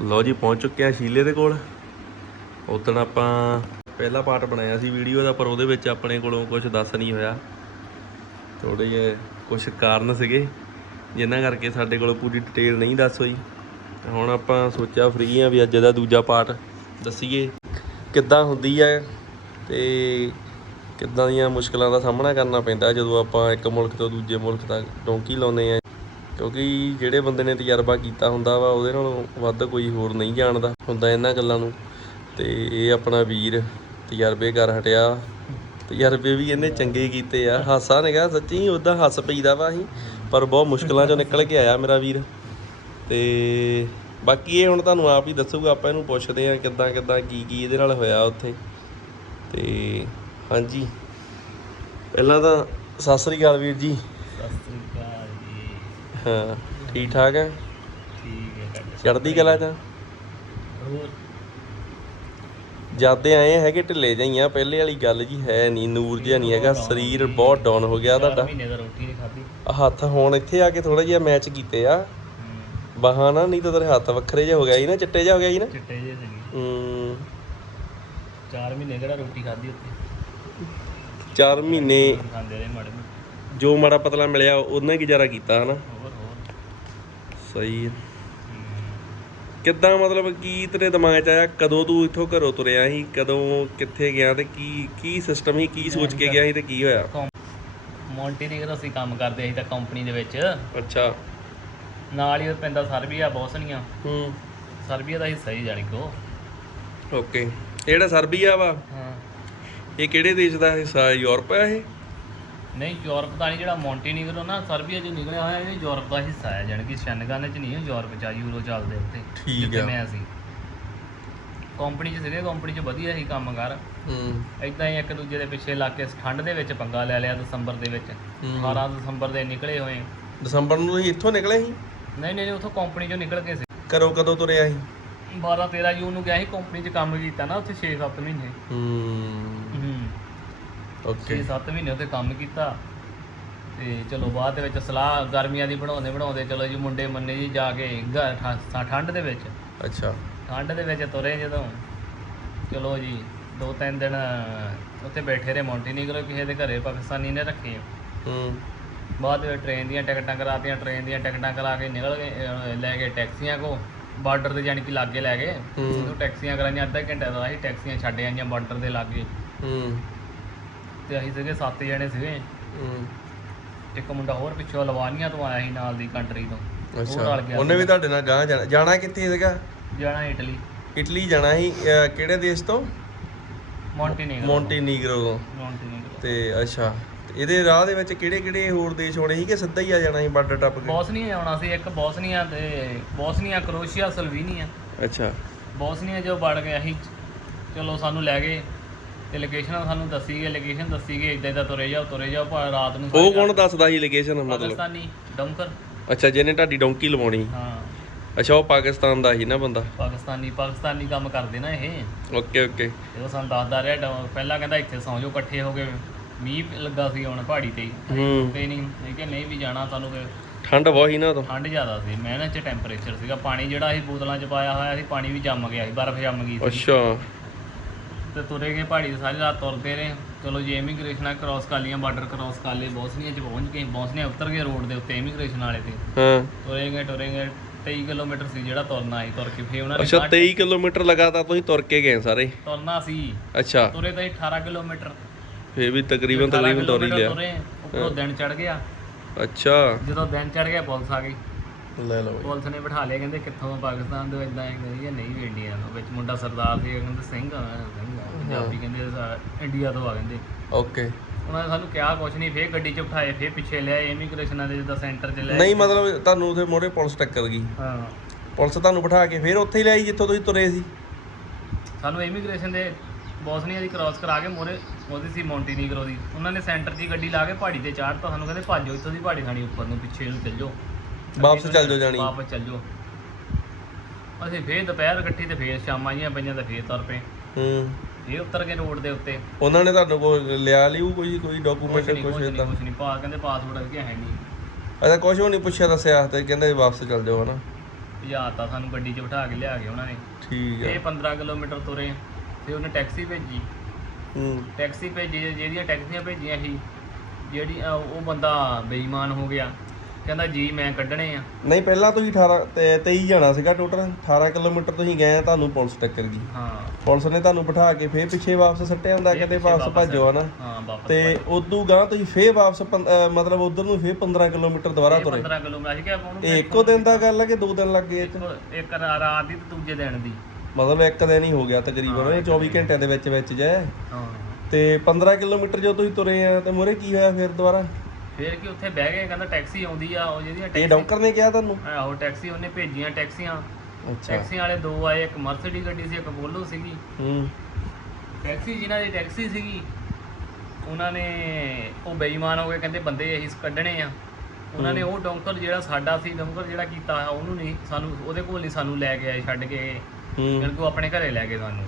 ਲਓ ਜੀ, ਪਹੁੰਚ ਚੁੱਕੇ ਆ ਸ਼ੀਲੇ ਦੇ ਕੋਲ। ਉਦੋਂ ਆਪਾਂ ਪਹਿਲਾ ਪਾਰਟ ਬਣਾਇਆ ਸੀ ਵੀਡੀਓ ਦਾ, ਪਰ ਉਹਦੇ ਵਿੱਚ ਆਪਣੇ ਕੋਲੋਂ ਕੁਝ ਦੱਸ ਨਹੀਂ ਹੋਇਆ। ਥੋੜੇ ਜਿਹੇ ਕੁਝ ਕਾਰਨ ਸੀਗੇ ਜਿਨ੍ਹਾਂ ਕਰਕੇ ਸਾਡੇ ਕੋਲ ਪੂਰੀ ਡਿਟੇਲ ਨਹੀਂ ਦੱਸ ਹੋਈ। ਹੁਣ ਆਪਾਂ ਸੋਚਿਆ ਫ੍ਰੀ ਆ ਵੀ ਅੱਜ ਦਾ ਦੂਜਾ ਪਾਰਟ ਦੱਸੀਏ, ਕਿੱਦਾਂ ਹੁੰਦੀ ਹੈ ਤੇ ਕਿੱਦਾਂ ਦੀਆਂ ਮੁਸ਼ਕਲਾਂ ਦਾ ਸਾਹਮਣਾ ਕਰਨਾ ਪੈਂਦਾ ਜਦੋਂ ਆਪਾਂ ਇੱਕ ਮੁਲਕ ਤੋਂ ਦੂਜੇ ਮੁਲਕ ਤੱਕ ਡੋਂਕੀ ਲਾਉਂਦੇ ਆ। ਕਿਉਂਕਿ ਜਿਹੜੇ ਬੰਦੇ ਨੇ ਤਜਰਬਾ ਕੀਤਾ ਹੁੰਦਾ ਵਾ, ਉਹਦੇ ਨਾਲੋਂ ਵੱਧ ਕੋਈ ਹੋਰ ਨਹੀਂ ਜਾਣਦਾ ਹੁੰਦਾ ਇਹਨਾਂ ਗੱਲਾਂ ਨੂੰ। ਤੇ ਇਹ ਆਪਣਾ ਵੀਰ ਤਜਰਬੇ ਕਰ ਹਟਿਆ। ਤਜਰਬੇ ਵੀ ਇਹਨੇ ਚੰਗੇ ਕੀਤੇ ਆ। ਹਾਸਾ ਨਿਗਾ ਸੱਚੀ ਉਦਾਂ ਹੱਸ ਪਈਦਾ ਵਾ ਅਸੀਂ, ਪਰ ਬਹੁਤ ਮੁਸ਼ਕਲਾਂ ਚੋਂ ਨਿਕਲ ਕੇ ਆਇਆ ਮੇਰਾ ਵੀਰ। ਤੇ ਬਾਕੀ ਇਹ ਹੁਣ ਤੁਹਾਨੂੰ ਆਪ ਹੀ ਦੱਸੂਗਾ, ਆਪਾਂ ਇਹਨੂੰ ਪੁੱਛਦੇ ਆ ਕਿੱਦਾਂ ਕਿੱਦਾਂ, ਕੀ ਕੀ ਇਹਦੇ ਨਾਲ ਹੋਇਆ ਉੱਥੇ। ਤੇ ਹਾਂਜੀ। ਪਹਿਲਾਂ ਤਾਂ ਸਤਿ ਸ੍ਰੀ ਅਕਾਲ ਵੀਰ ਜੀ ਜੀ। ਹਾਂ ਠੀਕ ਠਾਕ ਹੈ? ਠੀਕ ਹੈ ਤੁਹਾਡਾ। ਚੜ੍ਹਦੀ ਕਲਾ ਚ? ਹੋਰ? ਜਾਦੇ ਆਏ ਹੈਗੇ ਢਿੱਲੇ ਜਾਈਆਂ ਪਹਿਲੇ ਵਾਲੀ ਗੱਲ ਜੀ ਹੈ ਨਹੀਂ ਨੂਰ ਜਿਹਾ ਨਹੀਂ ਹੈਗਾ ਸਰੀਰ ਬਹੁਤ ਡਾਊਨ ਹੋ ਗਿਆ ਤੁਹਾਡਾ। ਮਹੀਨੇ ਦਾ ਰੋਟੀ ਨਹੀਂ ਖਾਧੀ। ਹੱਥ ਹੁਣ ਇੱਥੇ ਆ ਕੇ ਥੋੜਾ ਜਿਹਾ ਮੈਚ ਕੀਤੇ ਆ। ਬਾਹਾਂ ਨਾ ਨਹੀਂ ਤਾਂ ਤੇਰੇ ਹੱਥ ਵੱਖਰੇ ਜਿਹਾ ਹੋ ਗਿਆ ਸੀ ਨਾ ਚਿੱਟੇ ਜਿਹਾ ਹੋ ਗਿਆ ਸੀ ਨਾ? ਚਿੱਟੇ ਜਿਹੇ ਸੀਗੇ। ਹੂੰ। 4 ਮਹੀਨੇ ਕਿਹੜਾ ਰੋਟੀ ਖਾਧੀ ਉੱਥੇ? 4 ਮਹੀਨੇ ਖਾਂਦੇ ਰਹੇ ਮਾੜੇ ਮੋਟੇ। ਜੋ ਮਾੜਾ ਪਤਲਾ ਮਿਲਿਆ ਉਹਨਾਂ ਹੀ ਗੁਜ਼ਾਰਾ ਕੀਤਾ ਹਨਾ? ਸਹੀ ਹੈ। ਕਿੱਦਾਂ ਮਤਲਬ ਕੀ ਤੇਰੇ ਦਿਮਾਗ 'ਚ ਆਇਆ ਕਦੋਂ ਤੂੰ ਇੱਥੋਂ ਘਰੋਂ ਤੁਰਿਆ ਸੀ ਕਦੋਂ ਕਿੱਥੇ ਗਿਆ ਤੇ ਕੀ ਕੀ ਸਿਸਟਮ ਸੀ ਕੀ ਸੋਚ ਕੇ ਗਿਆ ਸੀ ਤੇ ਕੀ ਹੋਇਆ? ਮੌਂਟੀ ਨਿਗਰ ਅਸੀਂ ਕੰਮ ਕਰਦੇ ਸੀ ਤਾਂ ਕੰਪਨੀ ਦੇ ਵਿੱਚ। ਅੱਛਾ। ਨਾਲ ਹੀ ਪੈਂਦਾ ਸਰਬੀਆ ਬੋਸਨੀਆ। ਹੂੰ। ਸਰਬੀਆ ਦਾ ਹਿੱਸਾ ਹੀ ਜਾਣੀ ਕੋ ਓਕੇ। ਜਿਹੜਾ ਸਰਬੀਆ ਵਾ? ਹਾਂ। ਇਹ ਕਿਹੜੇ ਦੇਸ਼ ਦਾ ਹਿੱਸਾ ਯੂਰਪ ਹੈ ਇਹ? ਨਹੀਂ ਯੂਰਪ ਦਾ ਨਹੀਂ ਜਿਹੜਾ ਮੌਂਟੀਨੀਗਰੋ ਨਾ ਸਰਬੀਆ ਜੋ ਨਿਕਲਿਆ ਹੋਇਆ ਇਹ ਯੂਰਪ ਦਾ ਹਿੱਸਾ ਹੈ ਜਾਣੀ ਕਿ ਸ਼ਨਗਨ ਚ ਨਹੀਂ ਹੈ ਯੂਰਪ ਚ ਆ ਯੂਰੋ ਚੱਲਦੇ ਉੱਤੇ ਠੀਕ ਜਿੱਥੇ ਆ। ਮੈਂ ਸੀ। ਕੰਪਨੀ ਚ ਸੀਗੇ ਕੰਪਨੀ ਚ ਵਧੀਆ ਸੀ ਕੰਮ ਕਰ। ਹੂੰ। ਇਦਾਂ ਹੀ ਇੱਕ ਦੂਜੇ ਦੇ ਪਿੱਛੇ ਲੱਗ ਕੇ ਠੰਡ ਦੇ ਵਿੱਚ ਪੰਗਾ ਲੈ ਲਿਆ ਦਸੰਬਰ ਦੇ ਵਿੱਚ। ਹੂੰ। 18 ਦਸੰਬਰ ਦੇ ਨਿਕਲੇ ਹੋਏ। ਦਸੰਬਰ ਨੂੰ ਤੁਸੀਂ ਇੱਥੋਂ ਨਿਕਲੇ ਸੀ? ਨਹੀਂ ਨਹੀਂ ਉੱਥੋਂ ਕੰਪਨੀ ਚੋਂ ਨਿਕਲ ਕੇ ਸੀ। ਘਰੋਂ ਕਦੋਂ ਤੁਰਿਆ ਸੀ? 12 13 ਜੂਨ ਨੂੰ ਗਿਆ ਸੀ ਕੰਪਨੀ 'ਚ ਕੰਮ ਕੀਤਾ ਨਾ ਉੱਥੇ 6-7 ਮਹੀਨੇ। ਹੂੰ। ਓਕੇ 6-7 ਮਹੀਨੇ ਉੱਥੇ ਕੰਮ ਕੀਤਾ ਤੇ ਚਲੋ ਬਾਅਦ ਦੇ ਵਿੱਚ ਸਲਾਹ ਗਰਮੀਆਂ ਦੀ ਬਣਾਉਂਦੇ ਬਣਾਉਂਦੇ ਚਲੋ ਜੀ ਮੁੰਡੇ ਮੰਨੇ ਜੀ ਜਾ ਕੇ ਘਰ ਠਾ- ਠੰਡ ਦੇ ਵਿੱਚ। ਅੱਛਾ। ਠੰਡ ਦੇ ਵਿੱਚ ਤੁਰੇ ਜਦੋਂ। ਚਲੋ ਜੀ ਦੋ ਤਿੰਨ ਦਿਨ ਉੱਥੇ ਬੈਠੇ ਰਹੇ ਮੌਂਟੀਨੀਗਰੋ ਕਿਸੇ ਦੇ ਘਰੇ ਪਾਕਿਸਤਾਨੀ ਨੇ ਰੱਖੇ। ਹੂੰ। ਬਾਅਦ ਵਿੱਚ ਟ੍ਰੇਨ ਦੀਆਂ ਟਿਕਟਾਂ ਕਰਾਤੀਆਂ ਟ੍ਰੇਨ ਦੀਆਂ ਟਿਕਟਾਂ ਕਰਾ ਕੇ ਨਿਕਲ ਗਏ ਅਹ ਲੈ ਕੇ ਟੈਕਸੀਆਂ ਕੋ ਬਾਰਡਰ ਤੇ ਜਾਣੀ ਕਿ ਲਾਗੇ ਲੈ ਗਏ। ਹੂੰ। ਉਹਨੂੰ ਟੈਕਸੀਆਂ ਕਰਾਈਆਂ ਅੱਧਾ ਘੰਟਾ ਦਾ ਅਸੀਂ ਟੈਕਸੀਆਂ ਛੱਡ ਆਈਆਂ ਬਾਰਡਰ ਦੇ ਲਾਗੇ। ਹੂੰ। ਤੇ ਅਸੀਂ ਸੀਗੇ ਸੱਤ ਜਣੇ ਸੀਗੇ। ਇੱਕ ਮੁੰਡਾ ਹੋਰ ਪਿੱਛੋਂ ਲਵਾਨੀਆਂ ਤੋਂ ਆਇਆ ਸੀ ਨਾਲ ਦੀ ਕੰਟਰੀ ਤੋਂ। ਉਹ ਅੱਛਾ। ਗਿਆ ਉਹਨੇ ਵੀ ਤੁਹਾਡੇ ਨਾਲ ਗਾਂ ਜਾਣਾ ਜਾਣਾ ਕਿੱਥੇ ਸੀਗਾ? ਜਾਣਾ ਇਟਲੀ ਇਟਲੀ ਜਾਣਾ ਸੀ ਅਹ ਕਿਹੜੇ ਦੇਸ਼ ਤੋਂ? ਮੌਂਟੀਨੀਗਰੋ ਮੌਂਟੀਨੀਗਰੋ ਤੋਂ। ਮੌਂਟੀਨੀਗਰੋ ਤੇ। ਅੱਛਾ। ਤੇ ਇਹਦੇ ਰਾਹ ਦੇ ਵਿੱਚ ਕਿਹੜੇ ਕਿਹੜੇ ਹੋਰ ਦੇਸ਼ ਹੋਣੇ ਸੀ ਕਿ ਸਿੱਧਾ ਹੀ ਆ ਜਾਣਾ ਸੀ ਬਾਰਡਰ ਟੱਪ ਕੇ? ਬੋਸਨੀਆ ਆਉਣਾ ਸੀ ਇੱਕ ਬੋਸਨੀਆ ਤੇ ਬੋਸਨੀਆ ਕਰੋਸ਼ੀਆ ਸਲਵੀਨੀਆ ਅੱਛਾ। ਬੋਸਨੀਆ ਜੋ ਵੜ ਗਏ ਅਸੀਂ ਚਲੋ ਸਾਨੂੰ ਲੈ ਗਏ। ਤੇ ਲੋਕੇਸ਼ਨ ਸਾਨੂੰ ਦੱਸੀ ਗਈ ਲੋਕੇਸ਼ਨ ਦੱਸੀ ਗਈ ਇਦਾਂ ਇਦਾਂ ਤੁਰੇ ਜਾਓ ਤੁਰੇ ਜਾਓ ਪਰ ਰਾਤ ਨੂੰ ਉਹ ਕੌਣ ਦੱਸਦਾ ਸੀ ਲੋਕੇਸ਼ਨ ਮਤਲਬ? ਪਾਕਿਸਤਾਨੀ ਡੰਕਰ। ਅੱਛਾ ਜਿਹਨੇ ਤੁਹਾਡੀ ਡੌਂਕੀ ਲਵਾਉਣੀ। ਹਾਂ। ਅੱਛਾ ਉਹ ਪਾਕਿਸਤਾਨ ਦਾ ਸੀ ਨਾ ਬੰਦਾ? ਪਾਕਿਸਤਾਨੀ ਪਾਕਿਸਤਾਨੀ ਕੰਮ ਕਰਦੇ ਨਾ ਇਹ। Okay okay. ਤੇ ਉਹ ਸਾਨੂੰ ਦੱਸਦਾ ਰਿਹਾ ਡ- ਪਹਿਲਾਂ ਕਹਿੰਦਾ ਇੱਥੇ ਸੌਂ ਜਾਓ ਇਕੱਠੇ ਹੋ ਕੇ ਮੀਂਹ ਲੱਗਾ ਸੀ ਹੁਣ ਪਹਾੜੀ ਤੇ। ਹੀ। ਹੂੰ। ਤੇ ਨਹੀਂ ਇਹ ਕਿ ਨਹੀਂ ਵੀ ਜਾਣਾ ਸਾਨੂੰ ਫਿਰ ਠੰਡ ਬਹੁਤ ਸੀ ਨਾ ਉਦੋਂ। ਠੰਡ ਜ਼ਿਆਦਾ ਸੀ। ਮਿਹਨਤ ਚ ਟੈਂਪਰੇਚਰ ਸੀਗਾ। ਪਾਣੀ ਜਿਹੜਾ ਅਸੀਂ ਬੋਤਲਾਂ ਚ ਪਾਇਆ ਹੋਇਆ ਸੀ ਪਾਣੀ ਵੀ ਜੰਮ ਗਿਆ ਸੀ ਬਰਫ਼ ਜੰਮ ਗਈ ਸੀ। ਅੱਛਾ। ਤੇ ਤੁਰੇ ਗਏ ਪਹਾੜੀ ਤੇ ਸਾਰੀ ਰਾਤ ਤੁਰਦੇ ਰਹੇ। ਚਲੋ ਜੀ ਇਮੀਗ੍ਰੇਸ਼ਨ ਕ੍ਰਾਸ ਕਰ ਲੀਆਂ ਬਾਰਡਰ ਕ੍ਰਾਸ ਕਰ ਲਏ ਬੋਸਨੀਆ ਚ ਪਹੁੰਚ ਗਏ ਬੋਸਨੀਆ ਉਤਰ ਗਏ ਰੋਡ ਦੇ ਉੱਤੇ ਇਮੀਗ੍ਰੇਸ਼ਨ ਵਾਲੇ ਤੇ। ਹਾਂ। ਤੁਰੇ ਗਏ ਤੁਰੇ ਗਏ 23 ਕਿਲੋਮੀਟਰ ਸੀ ਜਿਹੜਾ ਤੁਰਨਾ ਸੀ ਤੁਰ ਕੇ ਫੇ ਉਹਨਾਂ ਨੇ ਅੱਛਾ ਬਾਅਦ 23 ਕਿਲੋਮੀਟਰ ਲਗਾਤਾਰ ਤੁਸੀਂ ਤੁਰ ਕੇ ਗਏ ਸਾਰੇ? ਤੁਰਨਾ ਸੀ। ਅੱਛਾ। ਤੁਰੇ ਤਾਂ ਅਸੀਂ 18 ਕਿਲੋਮੀਟਰ। ਫੇਰ ਵੀ ਤਕਰੀਬਨ 18 ਤਕਰੀਬਨ ਤੁਰ ਹੀ ਲਿਆ। ਉੱਪਰੋਂ ਦਿਨ ਚੜ ਗਿਆ। ਅੱਛਾ। ਜਦੋਂ ਦਿਨ ਚੜ ਗਿਆ ਪੁਲਿਸ ਆ ਗਈ। ਲੈ ਲਓ ਪੁਲਿਸ ਨੇ ਬਿਠਾ ਲਿਆ ਕਹਿੰਦੇ ਕਿੱਥੋਂ ਆ ਪਾਕਿਸਤਾਨ ਦੇ ਇਦਾਂ ਕਹਿੰਦੇ ਨਹੀਂ ਵੀ ਇੰਡੀਆ ਤੋਂ। ਵਿੱਚ ਮੁੰਡਾ ਸਰਦਾਰ ਸੀ ਕਹਿੰਦੇ ਸਿੰਘ ਆ ਸਿੰਘ ਪੰਜਾਬੀ ਕਹਿੰਦੇ ਸਾ- ਇੰਡੀਆ ਤੋਂ ਆ ਕਹਿੰਦੇ। ਓਕੇ। ਉਹਨਾਂ ਨੇ ਸਾਨੂੰ ਕਿਹਾ ਕੁਛ ਨਹੀਂ ਫੇਰ ਗੱਡੀ 'ਚ ਬਿਠਾਏ ਫੇਰ ਪਿੱਛੇ ਲਿਆਏ ਇਮੀਗ੍ਰੇਸ਼ਨ ਦੇ ਜਿੱਦਾਂ ਸੈਂਟਰ 'ਚ ਲੈ ਨਹੀਂ ਮਤਲਬ ਤੁਹਾਨੂੰ ਉਥੇ ਮੋਰੇ ਪੁਲਿਸ ਟੱਕਰ ਗਈ। ਹਾਂ। ਪੁਲਿਸ ਤੁਹਾਨੂੰ ਬਿਠਾ ਕੇ ਫੇਰ ਉੱਥੇ ਹੀ ਲਿਆਈ ਜਿੱਥੋਂ ਤੁਸੀਂ ਤੁਰੇ ਸੀ? ਸਾਨੂੰ ਇਮੀਗ੍ਰੇਸ਼ਨ ਦੇ ਬੋਸਨੀਆ ਦੀ ਕ੍ਰਾਸ ਕਰਾ ਕੇ ਮੋਰੇ ਉਹਦੀ ਸੀ ਮੌਂਟੀਨੀਗਰੋ ਦੀ। ਉਹਨਾਂ ਨੇ ਸੈਂਟਰ 'ਚ ਹੀ ਗੱਡੀ ਲਾ ਕੇ ਪਹਾੜੀ ਤੇ ਚਾੜਤਾ ਸਾਨੂੰ ਕਹਿੰਦੇ ਭੱਜੋ ਇੱਥੋਂ ਦੀ ਪਹਾੜੀ ਖਾਣੀ ਉੱਪਰ ਨੂੰ ਪਿੱਛੇ ਨੂੰ ਚੱਲ। ਜਾਓ ਵਾਪਸ ਚੱਲ ਜਾਓ ਜਾਣੀ। ਵਾਪਸ ਚੱਲ ਜਾਓ। ਅਸੀਂ ਫੇਰ ਦੁਪਹਿਰ ਇਕੱਠੀ ਤੇ ਫੇਰ ਸ਼ਾਮਾਂ ਆਈਆਂ ਪਈਆਂ ਤੇ ਫੇਰ ਤੁਰ ਪਏ। ਹੂੰ। ਫੇਰ ਉਤਰ ਗਏ ਰੋਡ ਦੇ ਉੱਤੇ। ਉਹਨਾਂ ਨੇ ਤੁਹਾਨੂੰ ਕੋਈ ਲਿਆ ਲਿਓ ਕੋਈ ਕੋਈ ਕੁਛ ਡਾਕੂਮੈਂਟ ਨਹੀਂ ਕੁਝ ਕੁਛ ਨਹੀਂ ਕੁਛ ਪਾ ਕਹਿੰਦੇ ਪਾਸਪੋਰਟ ਅਗੇ ਹੈ ਨਹੀਂ ਅੱਛਾ ਕੁਝ ਵੀ ਨਹੀਂ ਪੁੱਛਿਆ ਦੱਸਿਆ ਤੇ ਕਹਿੰਦੇ ਵਾਪਸ ਚੱਲ ਜਾਓ ਹਨਾ? ਭਜਾਤਾ ਸਾਨੂੰ ਗੱਡੀ 'ਚ ਬਿਠਾ ਕੇ ਲਿਆ ਕੇ ਉਹਨਾਂ ਨੇ। ਠੀਕ ਇਹ ਹੈ 15 ਕਿਲੋਮੀਟਰ ਤੁਰੇ ਤੇ ਉਹਨੇ ਟੈਕਸੀ ਭੇਜੀ। ਹੂੰ। ਟੈਕਸੀ ਭੇਜੀ ਜਿਹੜੀਆਂ ਟੈਕਸੀਆਂ ਭੇਜੀਆਂ ਸੀ ਜਿਹੜੀ ਅਹ ਉਹ ਬੰਦਾ ਬੇਈਮਾਨ ਹੋ ਗਿਆ। ਕਹਿੰਦਾ ਜੀ ਮੈਂ ਕੱਢਣੇ ਆ। ਨਹੀਂ ਪਹਿਲਾਂ ਤੁਸੀਂ 18 ਤੇ 23 ਜਾਣਾ ਸੀਗਾ ਟੋਟਲ 18 ਕਿਲੋਮੀਟਰ ਤੁਸੀਂ ਗਏ ਆ ਤੁਹਾਨੂੰ ਪੁਲਿਸ ਟੱਕਰ ਗਈ ਹਾਂ। ਪੁਲਿਸ ਨੇ ਤੁਹਾਨੂੰ ਬਿਠਾ ਕੇ ਫੇਰ ਪਿੱਛੇ ਵਾਪਸ ਸੱਟਿਆ ਹੁੰਦਾ ਫੇਰ ਪਿੱਛੇ ਵਾਪਸ ਵਾਪਸ ਭੱਜੋ ਹਨਾ। ਹਾਂ ਵਾਪਸ ਤੇ ਉਦੋਂ ਗਾਂ ਤੁਸੀਂ ਫੇਰ ਵਾਪਸ ਅਹ ਮਤਲਬ ਉਧਰ ਨੂੰ ਫੇਰ 15 ਕਿਲੋਮੀਟਰ ਦੁਬਾਰਾ ਇਹ ਤੁਰੇ। 15 ਕਿਲੋਮੀਟਰ ਅਸੀਂ ਕਿਹਾ ਉਹਨੂੰ ਇਹ ਇੱਕੋ ਦਿਨ ਦਾ ਗੱਲ ਹੈ ਕਿ ਦੋ ਦਿਨ ਲੱਗ ਗਏ ਇਹ 'ਚ? ਇੱਕ- ਇੱਕ ਰਾ- ਰਾਤ ਦੀ ਤੇ ਦੂਜੇ ਦਿਨ ਦੀ। ਮਤਲਬ ਇੱਕ ਦਿਨ ਹੀ ਹੋ ਗਿਆ ਤਕਰੀਬਨ 24 ਘੰਟਿਆਂ ਦੇ ਵਿੱਚ ਵਿੱਚ ਜੇ। ਹਾਂ। ਤੇ 15 ਕਿਲੋਮੀਟਰ ਜੋ ਤੁਸੀਂ ਤੁਰੇ ਆ ਤੇ ਮੋਰੇ ਕੀ ਹੋਇਆ ਫਿਰ ਦੁਬਾਰਾ? ਫੇਰ ਕਿ ਉੱਥੇ ਬਹਿ ਗਏ ਕਹਿੰਦਾ ਟੈਕਸੀ ਆਉਂਦੀ ਆ ਉਹ ਜਿਹੜੀਆਂ ਇਹ ਟੈਕਸੀ ਡੌਂਕਰ ਨੇ ਕਿਹਾ ਤੁਹਾਨੂੰ? ਆਹੋ ਟੈਕਸੀ ਉਹਨੇ ਭੇਜੀਆਂ ਟੈਕਸੀਆਂ। ਅੱਛਾ। ਟੈਕਸੀਆਂ ਵਾਲੇ ਦੋ ਆਏ ਇੱਕ ਮਰਸਡੀ ਗੱਡੀ ਸੀ ਇੱਕ ਬੋਲੋ ਸੀਗੀ। ਹੂੰ। ਟੈਕਸੀ ਜਿਨ੍ਹਾਂ ਦੀ ਟੈਕਸੀ ਸੀਗੀ ਉਹਨਾਂ ਨੇ ਉਹ ਬੇਈਮਾਨ ਹੋ ਗਏ ਕਹਿੰਦੇ ਬੰਦੇ ਅਸੀਂ ਕੱਢਣੇ ਆ। ਉਹਨਾਂ ਨੇ ਉਹ ਡੌਂਕਰ ਜਿਹੜਾ ਸਾਡਾ ਸੀ ਡੌਂਕਰ ਜਿਹੜਾ ਕੀਤਾ ਉਹਨੂੰ ਨਹੀਂ ਸਾਨੂੰ ਉਹਦੇ ਕੋਲ ਨਹੀਂ ਸਾਨੂੰ ਲੈ ਕੇ ਆਏ ਛੱਡ ਕੇ ਹੂੰ। ਬਿਲਕੁਲ ਉਹ ਆਪਣੇ ਘਰੇ ਲੈ ਗਏ ਸਾਨੂੰ।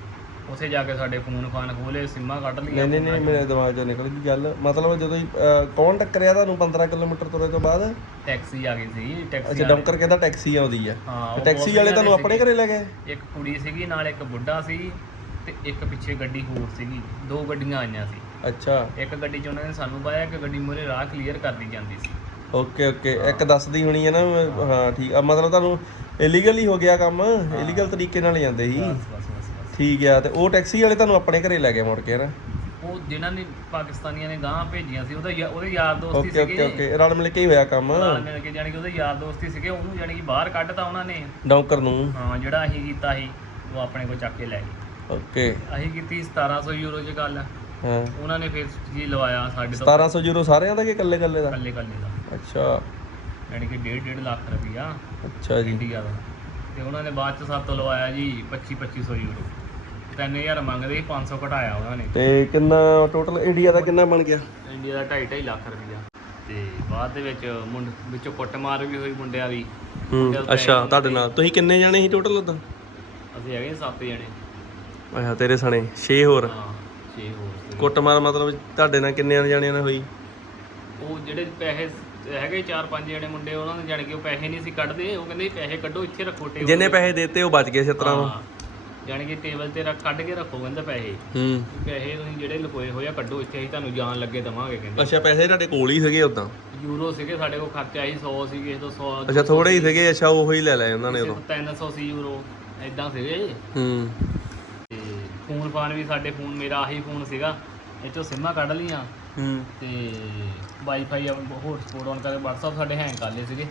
ਉੱਥੇ ਜਾ ਕੇ ਸਾਡੇ ਫੋਨ ਫਾਨ ਖੋਲੇ ਸਿੰਮਾਂ ਕੱਢ ਲਈਆਂ ਨਹੀਂ ਨਹੀਂ ਨਹੀਂ ਮੇਰੇ ਦਿਮਾਗ 'ਚੋਂ ਨਿਕਲ ਗਈ ਗੱਲ। ਮਤਲਬ ਜਦੋਂ ਹੀ, ਅਹ, ਕੌਣ ਟੱਕਰਿਆ ਤੁਹਾਨੂੰ 15 ਕਿਲੋਮੀਟਰ ਤੁਰੇ ਤੋਂ ਬਾਅਦ? ਟੈਕਸੀ ਆ ਗਈ ਸੀ ਟੈਕਸੀ ਅੱਛਾ ਡੌਂਕਰ ਕਹਿੰਦਾ ਟੈਕਸੀ ਆਉਂਦੀ ਆ। ਹਾਂ ਉਹ ਟੈਕਸੀ ਵਾਲੇ ਤੁਹਾਨੂੰ ਆਪਣੇ ਘਰੇ ਲੈ ਗਏ। ਇੱਕ ਕੁੜੀ ਸੀਗੀ ਨਾਲ ਇੱਕ ਬੁੱਢਾ ਸੀ ਤੇ ਇੱਕ ਪਿੱਛੇ ਗੱਡੀ ਹੋਰ ਸੀਗੀ। ਦੋ ਗੱਡੀਆਂ ਆਈਆਂ ਸੀ। ਅੱਛਾ। ਇੱਕ ਗੱਡੀ 'ਚ ਉਹਨਾਂ ਨੇ ਸਾਨੂੰ ਪਾਇਆ ਇੱਕ ਗੱਡੀ ਮੂਹਰੇ ਰਾਹ ਕਲੀਅਰ ਕਰਦੀ ਜਾਂਦੀ ਸੀ। Okay okay. ਇੱਕ ਦੱਸਦੀ ਹੋਣੀ ਹੈ ਨਾ ਮੈਂ- ਹਾਂ ਠੀਕ ਆ। ਮਤਲਬ ਤੁਹਾਨੂੰ ਇਲੀਗਲ ਹੀ ਹੋ ਗਿਆ ਕੰਮ ਇਲੀਗਲ ਤਰੀਕੇ ਨਾਲ ਜਾਂਦੇ ਸੀ। ਬਸ ਬਸ। ਠੀਕ ਆ ਤੇ ਉਹ ਟੈਕਸੀ ਵਾਲੇ ਤੁਹਾਨੂੰ ਆਪਣੇ ਘਰੇ ਲੈ ਗਏ ਮੁੜ ਕੇ ਨਾ ਉਹ ਜਿਨ੍ਹਾਂ ਨੇ ਪਾਕਿਸਤਾਨੀਆਂ ਨੇ ਗਾਂ ਭੇਜੀਆਂ ਸੀ ਉਹਦਾ ਯਾ- ਉਹਦੇ ਯਾਰ ਦੋਸਤੀ ਓਕੇ ਓਕੇ ਸੀਗੇ। ਓਕੇ ਰਲ ਮਿਲ ਕੇ ਹੀ ਹੋਇਆ ਕੰਮ। ਨਾਲ ਮਿਲ ਕੇ ਜਾਣੀ ਕਿ ਉਹਦੇ ਯਾਰ ਦੋਸਤੀ ਸੀਗੇ ਉਹਨੂੰ ਜਾਣੀ ਕਿ ਬਾਹਰ ਕੱਢਤਾ ਉਹਨਾਂ ਨੇ। ਡੌਂਕਰ ਨੂੰ। ਹਾਂ ਜਿਹੜਾ ਅਸੀਂ ਕੀਤਾ ਸੀ ਉਹ ਆਪਣੇ ਕੋਲ ਚੱਕ ਕੇ ਲੈ ਗਏ। ਓਕੇ। ਅਸੀਂ ਕੀਤੀ 1700 ਯੂਰੋ 'ਚ ਗੱਲ। ਹਾਂ। ਉਹਨਾਂ ਨੇ ਫਿਰ ਜੀ ਲਵਾਇਆ ਸਾਡੇ ਤੋਂ। 1700 ਯੂਰੋ ਸਾਰਿਆਂ ਦਾ ਕਿ ਇਕੱਲੇ ਇਕੱਲੇ ਦਾ? ਕੱਲੇ ਕੱਲੇ ਦਾ। ਅੱਛਾ। ਯਾਨੀ ਕਿ 1.5 1.5 ਲੱਖ ਰੁਪਈਆ ਅੱਛਾ ਜੀ। ਇੰਡੀਆ ਦਾ। ਤੇ ਉਹਨਾਂ ਨੇ ਬਾਅਦ ਚ ਸਾਤੋਂ ਲਵਾਇਆ ਜੀ 25 2500 ਯੂਰੋ। 3000 ਮੰਗਦੇ ਸੀ 500 ਘਟਾਇਆ ਉਹਨਾਂ ਨੇ। ਤੇ ਕਿੰਨਾ ਟੋਟਲ ਇੰਡੀਆ ਦਾ ਕਿੰਨਾ ਬਣ ਗਿਆ? ਇੰਡੀਆ ਦਾ 2.5 2.5 ਲੱਖ ਰੁਪਈਆ ਤੇ ਬਾਅਦ ਦੇ ਵਿੱਚ ਮੁੰਡ ਵਿੱਚੋਂ ਕੁੱਟਮਾਰ ਵੀ ਹੋਈ ਮੁੰਡਿਆਂ ਦੀ। ਹੂੰ ਅੱਛਾ ਤੁਹਾਡੇ ਨਾਲ। ਤੁਸੀਂ ਕਿੰਨੇ ਜਾਣੇ ਸੀ ਟੋਟਲ ਉਦੋਂ? ਅਸੀਂ ਹੈਗੇ 7 ਜਣੇ। ਅੱਛਾ ਤੇਰੇ ਸਣੇ। 6 ਹੋਰ? ਹਾਂ 6 ਹੋਰ। ਕੁੱਟਮਾਰ ਮਤਲਬ ਤੁਹਾਡੇ ਨਾਲ ਕਿੰਨੇ ਜਾਣਿਆਂ ਨਾਲ ਹੋਈ? ਉਹ ਜਿਹੜੇ ਪੈਸੇ ਹੈਗੇ 4-5 ਜਣੇ ਮੁੰਡੇ ਉਹਨਾਂ ਨੇ ਜਾਣ ਕੇ ਉਹ ਪੈਸੇ ਨਹੀਂ ਸੀ ਕੱਢਦੇ ਉਹ ਕਹਿੰਦੇ ਪੈਸੇ ਕੱਢੋ ਇੱਥੇ ਰੱਖੋ ਟੇਬਲ ਜਿੰਨੇ ਪੈਸੇ ਦਿੱਤੇ ਉਹ ਬਚ ਗਏ ਇਸ ਤਰ੍ਹਾਂ। ਜਾਣੀ ਕਿ ਟੇਬਲ ਤੇ ਰੱਖ ਕੱਢ ਕੇ ਰੱਖੋ ਕਹਿੰਦਾ ਪੈਸੇ। ਹੂੰ। ਪੈਸੇ ਤੁਸੀਂ ਜਿਹੜੇ ਲਕੋਏ ਹੋਏ ਆ ਕੱਢੋ ਇੱਥੇ ਅਸੀਂ ਤੁਹਾਨੂੰ ਜਾਣ ਲੱਗੇ ਦਵਾਂਗੇ ਕਹਿੰਦੇ। ਅੱਛਾ ਪੈਸੇ ਤੁਹਾਡੇ ਕੋਲ ਹੀ ਸੀਗੇ ਉਦਾਂ? ਯੂਰੋ ਸੀਗੇ ਸਾਡੇ ਕੋਲ ਖਰਚਾ ਸੀ 100 ਸੀਗੇ ਤੋਂ 100 ਅੱਛਾ ਥੋੜੇ ਹੀ ਸੀਗੇ। ਅੱਛਾ ਉਹੋ ਹੀ ਲੈ ਲਏ ਉਹਨਾਂ ਨੇ ਉਦੋਂ। 300 ਸੀ ਯੂਰੋ ਐਦਾਂ ਸੀਗੇ। ਹੂੰ। ਤੇ ਫੋਨ ਫਾਨ ਵੀ ਸਾਡੇ ਫੋਨ ਮੇਰਾ ਆਹੀ ਫੋਨ ਸੀਗਾ ਇਹ ਚੋਂ ਸਿਮਾਂ ਕੱਢ ਲੀਆਂ ਹੂੰ। ਤੇ ਵਾਈਫਾਈ ਸਪੋਰਟ ਆਨ ਕਰਕੇ WhatsApp ਸਾਡੇ ਹੈਂਗ ਕਰ ਲਏ ਸੀਗੇ।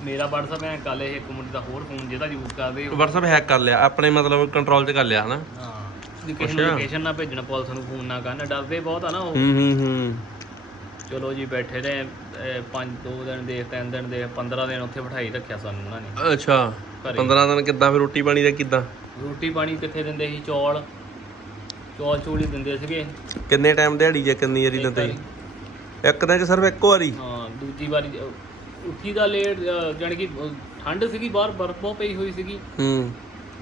ਮੇਰਾ WhatsApp ਹੈਂਗ ਕਰ ਲਏ ਇੱਕ ਮੁੰਡੇ ਦਾ ਹੋਰ ਫੋਨ ਜਿਹਦਾ ਯੂਜ਼ ਕਰਦੇ ਉਹ WhatsApp ਹੈਕ ਕਰ ਲਿਆ ਆਪਣੇ ਮਤਲਬ ਕੰਟਰੋਲ 'ਚ ਕਰ ਲਿਆ ਹਨਾ? ਹਾਂ ਕਿਸੇ ਲੋਕੇਸ਼ਨ ਨਾ ਭੇਜਣਾ ਪੁਲਿਸ ਨੂੰ ਫੋਨ ਨਾ ਕਰਨ ਡਰਦੇ ਬਹੁਤ ਆ ਨਾ ਉਹ। ਹੂੰ ਹੂੰ ਹੂੰ। ਚਲੋ ਜੀ ਬੈਠੇ ਰਹੇ ਅਹ ਪੰਜ ਦੋ ਦਿਨ ਦੇ ਤਿੰਨ ਦਿਨ ਦੇ 15 ਦਿਨ ਉੱਥੇ ਬਿਠਾਈ ਰੱਖਿਆ ਸਾਨੂੰ ਉਹਨਾਂ ਨੇ। ਅੱਛਾ ਘਰੇ। 15 ਦਿਨ ਕਿੱਦਾਂ ਫਿਰ ਰੋਟੀ ਪਾਣੀ ਦਾ ਕਿੱਦਾਂ? ਰੋਟੀ ਪਾਣੀ ਕਿੱਥੇ ਦਿੰਦੇ ਸੀ? ਚੌਲ। ਚੌਲ ਚੂਲ ਹੀ ਦਿੰਦੇ ਸੀਗੇ। ਕਿੰਨੇ ਟਾਈਮ ਦਿਹਾੜੀ ਜਾਂ ਕਿੰਨੀ ਵਾਰੀ ਦਿੰਦੇ? ਇੱਕ ਦਿਨ 'ਚ ਸਿਰਫ ਇੱਕੋ ਵਾਰੀ? ਹਾਂ ਦੂਜੀ ਵਾਰੀ ਉੱਠੀ ਦਾ ਲੇਟ ਜਾਣੀ ਕਿ ਠੰਡ ਸੀਗੀ ਬਾਹਰ ਬਰਫ਼ ਬਹੁਤ ਪਈ ਹੋਈ ਸੀਗੀ। ਹੂੰ।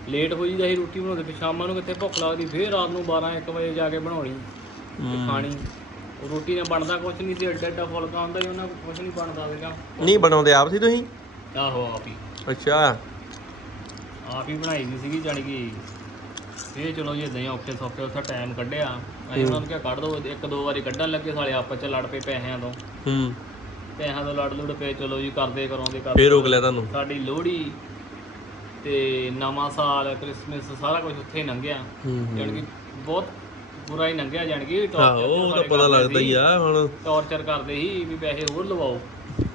ਲੇਟ ਹੋ ਜਾਂਦਾ ਸੀ ਰੋਟੀ ਬਣਾਉਂਦੇ ਫਿਰ ਸ਼ਾਮਾਂ ਨੂੰ ਕਿੱਥੇ ਭੁੱਖ ਲੱਗਦੀ ਫੇਰ ਰਾਤ ਨੂੰ 12 1 ਵਜੇ ਜਾ ਕੇ ਬਣਾਉਣੀ ਤੇ। ਖਾਣੀ। ਉਹ ਰੋਟੀ ਨਾਲ ਬਣਦਾ ਕੁਛ ਨਹੀਂ ਸੀ ਐਡਾ ਐਡਾ ਫੁਲਕਾ ਹੁੰਦਾ ਸੀ ਉਹਨਾਂ ਕੋਲ ਕੁਛ ਨਹੀਂ ਬਣਦਾ ਸੀਗਾ। ਨਹੀਂ ਬਣਾਉਂਦੇ ਆਪ ਸੀ ਤੁਸੀਂ? ਆਹੋ ਆਪ ਹੀ। ਅੱਛਾ। ਆਪ ਹੀ ਬਣਾਈ ਦੀ ਸੀਗੀ ਜਾਣੀ ਕਿ ਇਹ ਚਲੋ ਜੀ ਇਦਾਂ ਹੀ ਔਖੇ ਸੌਖੇ ਉੱਥੇ ਟਾਈਮ ਕੱਢਿਆ। ਅਸੀਂ ਉਹਨਾਂ ਨੂੰ ਕਿਹਾ ਕੱਢ ਦੋ ਇੱਕ ਦੋ ਵਾਰੀ ਕੱਢਣ ਲੱਗੇ ਸਾਲੇ ਆਪਸ ਚ ਲੜ ਪਏ ਪੈਸਿਆਂ ਤੋਂ। ਹੂੰ। ਪੈਸਿਆਂ ਤੋਂ ਲੜ ਲੁੜ ਪਏ ਚਲੋ ਜੀ ਕਰਦੇ ਕਰਾਉਂਦੇ ਕਰਦੇ ਫੇਰ ਰੋਕ ਲਿਆ ਤੁਹਾਨੂੰ? ਸਾਡੀ ਲੋਹੜੀ ਤੇ ਨਵਾਂ ਸਾਲ ਕ੍ਰਿਸਮਸ ਸਾਰਾ ਕੁਝ ਉੱਥੇ ਹੀ ਲੰਘਿਆ। ਹੂੰ ਜਾਣੀ ਕਿ ਬਹੁਤ ਬੁਰਾ ਹੀ ਲੰਘਿਆ ਜਾਣੀ ਕਿ ਆਹੋ ਉਹ ਤਾਂ ਪਤਾ ਲੱਗਦਾ ਹੀ ਆ ਹੁਣ। ਟੌਰਚਰ ਕਰਦੇ ਸੀ ਵੀ ਪੈਸੇ ਹੋਰ ਲਵਾਓ।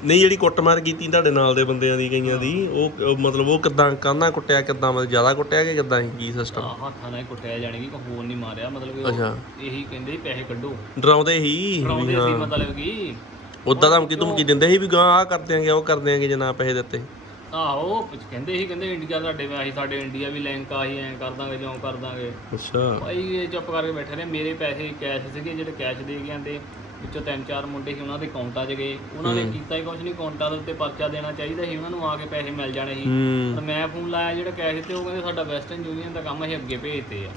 ਨਹੀਂ ਜਿਹੜੀ ਕੁੱਟਮਾਰ ਕੀਤੀ ਤੁਹਾਡੇ ਨਾਲ ਦੇ ਬੰਦਿਆਂ ਦੀ ਕਈਆਂ ਦੀ ਉਹ ਮਤਲਬ ਉਹ ਕਿਦਾਂ ਕਾਹਨਾ ਕੁੱਟਿਆ ਕਿਦਾਂ ਮਤਲਬ ਜ਼ਿਆਦਾ ਕੁੱਟਿਆ ਕਿ ਕਿਦਾਂ ਕੀ ਸਿਸਟਮ ਹੱਥਾਂ ਨਾਲ ਕੁੱਟਿਆ ਜਾਣੀ ਕਿ ਕੋਈ ਹੋਰ ਨਹੀਂ ਮਾਰਿਆ ਮਤਲਬ ਕਿ ਇਹੀ ਕਹਿੰਦੇ ਪੈਸੇ ਕੱਢੋ। ਡਰਾਉਂਦੇ ਹੀ ਡਰਾਉਂਦੇ ਸੀ ਮਤਲਬ ਕਿ ਉਦਾਂ ਧਮਕੀ ਧਮਕੀ ਦਿੰਦੇ ਸੀ ਵੀ ਗਾਂ ਆ ਕਰ ਦਿਆਂਗੇ ਉਹ ਕਰ ਦਿਆਂਗੇ ਜੇ ਨਾ ਪੈਸੇ ਦਿੱਤੇ। ਆਹੋ ਕੁਝ ਕਹਿੰਦੇ ਸੀ ਕਹਿੰਦੇ ਇੰਡੀਆ ਤੁਹਾਡੇ ਵਿੱਚ ਅਸੀਂ ਸਾਡੇ ਇੰਡੀਆ ਵੀ ਲਿੰਕ ਆਹੀ ਐਂ ਕਰ ਦਾਂਗੇ ਜਿਉਂ ਕਰ ਦਾਂਗੇ ਅੱਛਾ। ਭਾਈ ਇਹ ਚੁੱਪ ਕਰਕੇ ਬੈਠੇ ਰਹੇ ਮੇਰੇ ਪੈਸੇ ਕੈਸ਼ ਸੀਗੇ ਜਿਹੜੇ ਕੈਸ਼ ਦੇ ਗਏ ਤੇ ਵਿੱਚੋਂ ਤਿੰਨ ਚਾਰ ਮੁੰਡੇ ਸੀ ਉਹਨਾਂ ਦੇ ਅਕਾਊਂਟਾਂ 'ਚ ਗਏ। ਉਹਨਾਂ ਨੇ ਕੀਤਾ ਹੀ ਕੁਝ ਨਹੀਂ ਅਕਾਊਂਟਾਂ ਦੇ ਉੱਤੇ ਪਰਚਾ ਦੇਣਾ ਚਾਹੀਦਾ ਸੀ ਉਹਨਾਂ ਨੂੰ ਆ ਕੇ ਪੈਸੇ ਮਿਲ ਜਾਣੇ ਸੀ। ਪਰ ਮੈਂ ਫੋਨ ਲਾਇਆ ਜਿਹੜਾ ਕੈਸ਼ ਤੇ ਉਹ ਕਹਿੰਦੇ ਸਾਡਾ ਵੈਸਟਰਨ ਯੂਨੀਅਨ ਦਾ ਕੰਮ ਅਸੀਂ ਅੱਗੇ ਭੇਜਤੇ ਆ।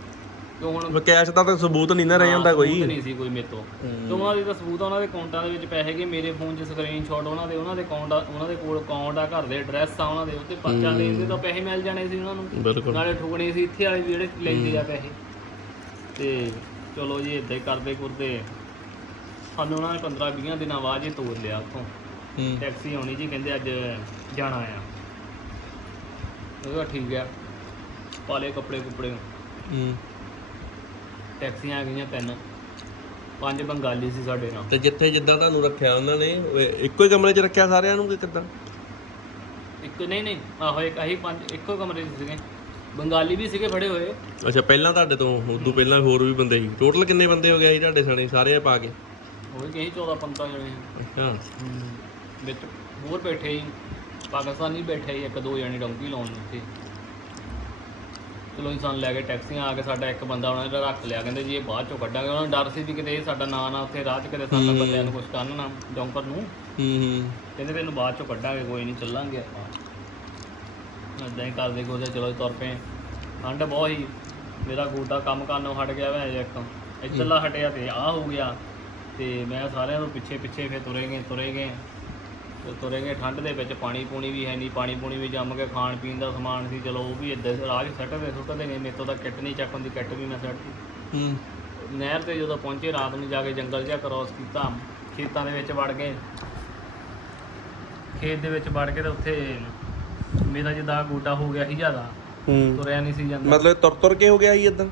ਕਿਉਂ ਹੁਣ ਕੈਸ਼ ਦਾ ਤਾਂ ਸਬੂਤ ਨਹੀਂ ਨਾ ਰਹਿ ਜਾਂਦਾ ਕੋਈ। ਨਹੀਂ ਸੀ ਕੋਈ ਮੇਰੇ ਤੋਂ। ਤੇ ਉਹਨਾਂ ਦੇ ਤਾਂ ਸਬੂਤ ਆ, ਉਹਨਾਂ ਦੇ ਅਕਾਊਂਟਾਂ ਦੇ ਵਿੱਚ ਪੈਸੇ ਗਏ ਮੇਰੇ ਫੋਨ 'ਚ ਸਕਰੀਨਸ਼ਾਟ ਉਹਨਾਂ ਦੇ ਉਹਨਾਂ ਦੇ ਅਕਾਊਂਟ ਉਹਨਾਂ ਦੇ ਕੋਲ ਅਕਾਊਂਟ ਆ ਘਰ ਦੇ ਐਡਰੈਸ ਆ ਉਹਨਾਂ ਦੇ ਉੱਤੇ ਪਰਚਾ ਦੇਣ ਦੇ ਤਾਂ ਪੈਸੇ ਮਿਲ ਜਾਣੇ ਸੀ ਉਹਨਾਂ ਨੂੰ। ਬਿਲਕੁਲ। ਨਾਲੇ ਠੁਕਣੇ ਸੀ ਇੱਥੇ ਵਾਲੇ ਵੀ ਜਿਹੜੇ ਲੈਂਦੇ ਆ ਪੈਸੇ। ਤੇ ਚਲੋ ਜੀ ਇਦਾਂ ਹੀ ਕਰਦੇ ਕਰਦੇ। ਸਾਨੂੰ ਉਹਨਾਂ ਨੇ 15 20 ਦਿਨਾਂ ਬਾਅਦ ਹੀ ਤੋਰ ਲਿਆ ਉੱਥੋਂ। ਹੂੰ। ਟੈਕਸੀ ਆਉਣੀ ਜੀ ਕਹਿੰਦੇ ਅੱਜ ਜਾਣਾ ਆ। ਉਹ ਠੀਕ ਆ ਪਾਲੇ ਕੱਪੜੇ ਕੁਪੜੇ। ਹੂੰ। ਟੈਕਸੀਆਂ ਆ ਗਈਆਂ ਤਿੰਨ। ਪੰਜ ਬੰਗਾਲੀ ਸੀ ਸਾਡੇ ਨਾਲ। ਤੇ ਜਿੱਥੇ ਜਿੱਦਾਂ ਤੁਹਾਨੂੰ ਰੱਖਿਆ ਉਹਨਾਂ ਨੇ ਉਹ ਇੱਕੋ ਹੀ ਕਮਰੇ 'ਚ ਰੱਖਿਆ ਸਾਰਿਆਂ ਨੂੰ ਕਿ ਕਿੱਦਾਂ? ਇੱਕ ਨਹੀਂ ਨਹੀਂ ਆਹੋ ਇੱਕ ਆਹੀ ਪੰਜ ਇੱਕੋ ਕਮਰੇ 'ਚ ਸੀਗੇ। ਬੰਗਾਲੀ ਵੀ ਸੀਗੇ ਫੜੇ ਹੋਏ। ਅੱਛਾ ਪਹਿਲਾਂ ਤੁਹਾਡੇ ਤੋਂ ਉਦੋਂ ਪਹਿਲਾਂ ਹੋਰ ਵੀ ਬੰਦੇ ਸੀ। ਟੋਟਲ ਕਿੰਨੇ ਬੰਦੇ ਹੋ ਗਏ ਸੀ ਤੁਹਾਡੇ ਸਣੇ ਸਾਰੇ ਪਾ ਕੇ। ਉਹ ਕਹੀ 14 15 ਜਣੇ। ਅੱਛਾ। ਵਿੱਚ ਹੋਰ ਬੈਠੇ ਸੀ। ਪਾਕਿਸਤਾਨੀ ਬੈਠੇ ਸੀ ਇੱਕ ਦੋ ਜਣੇ ਡੌਂਕੀ ਲਾਉਣ ਨੂੰ ਇੱਥੇ ਚਲੋ ਇਨਸਾਨ ਲੈ ਕੇ ਟੈਕਸੀਆਂ ਆ ਕੇ ਸਾਡਾ ਇੱਕ ਬੰਦਾ ਉਹਨਾਂ ਨੇ ਰੱਖ ਲਿਆ ਕਹਿੰਦੇ ਜੀ ਇਹ ਬਾਅਦ ਚੋਂ ਕੱਢਾਂਗੇ। ਉਹਨਾਂ ਨੂੰ ਡਰ ਸੀ ਵੀ ਕਿਤੇ ਇਹ ਸਾਡਾ ਨਾਂ ਨਾ ਉੱਥੇ ਰਾਹ 'ਚ ਕਿਤੇ ਸਾਨੂੰ ਬੰਦਿਆਂ ਨੂੰ ਕੁਝ ਕਰਨ ਨਾ ਡੌਂਕਰ ਨੂੰ। ਹੂੰ ਹੂੰ। ਕਹਿੰਦੇ ਵੀ ਇਹਨੂੰ ਬਾਅਦ ਚੋਂ ਕੱਢਾਂਗੇ ਕੋਈ ਨਹੀਂ ਚੱਲਾਂਗੇ ਆਪਾਂ। ਏਦਾਂ ਹੀ ਕਰਦੇ ਕਰਦੇ ਚਲੋ ਤੁਰ ਪਏ। ਠੰਡ ਬਹੁਤ ਹੀ ਮੇਰਾ ਗੋਡਾ ਕੰਮ ਕਰਨੋਂ ਹਟ ਗਿਆ ਵੈ ਇੱਕ। ਇੱਧਰਲਾ ਹਟਿਆ ਤੇ ਆ ਹੋ ਗਿਆ। ਤੇ ਮੈਂ ਸਾਰਿਆਂ ਤੋਂ ਪਿੱਛੇ ਪਿੱਛੇ ਫਿਰ ਤੁਰੇ ਗਏ ਤੁਰੇ ਗਏ। ਤੇ ਤੁਰੇ ਗਏ ਠੰਡ ਦੇ ਵਿੱਚ ਪਾਣੀ ਪੂਣੀ ਵੀ ਹੈ ਨਹੀਂ ਪਾਣੀ ਪੂਣੀ ਵੀ ਜੰਮ ਕੇ ਖਾਣ ਪੀਣ ਦਾ ਸਮਾਨ ਸੀ ਚਲੋ ਉਹ ਵੀ ਇੱਦਾਂ ਰਾਹ 'ਚ ਸੱਟਦੇ ਸੁੱਟਦੇ ਗਏ ਮੇਰੇ ਤੋਂ ਤਾਂ ਕਿੱਟ ਨਹੀਂ ਚੱਕ ਹੁੰਦੀ ਕਿੱਟ ਵੀ ਮੈਂ ਸੱਟਤੀ ਹੂੰ। ਨਹਿਰ ਤੇ ਜਦੋਂ ਪਹੁੰਚੇ ਰਾਤ ਨੂੰ ਜਾ ਕੇ ਜੰਗਲ ਜਿਹਾ ਕ੍ਰੋਸ ਕੀਤਾ ਖੇਤਾਂ ਦੇ ਵਿੱਚ ਵੜ ਗਏ। ਖੇਤ ਦੇ ਵਿੱਚ ਵੜ ਕੇ ਤੇ ਉੱਥੇ ਮੇਰਾ ਜਿੱਦਾਂ ਗੋਡਾ ਹੋ ਗਿਆ ਸੀ ਜ਼ਿਆਦਾ ਹੂੰ। ਤੁਰਿਆ ਨਹੀਂ ਸੀ ਜਾਂਦਾ। ਮਤਲਬ ਤੁਰ ਤੁਰ ਕੇ ਹੋ ਗਿਆ ਸੀ ਇਦਾਂ?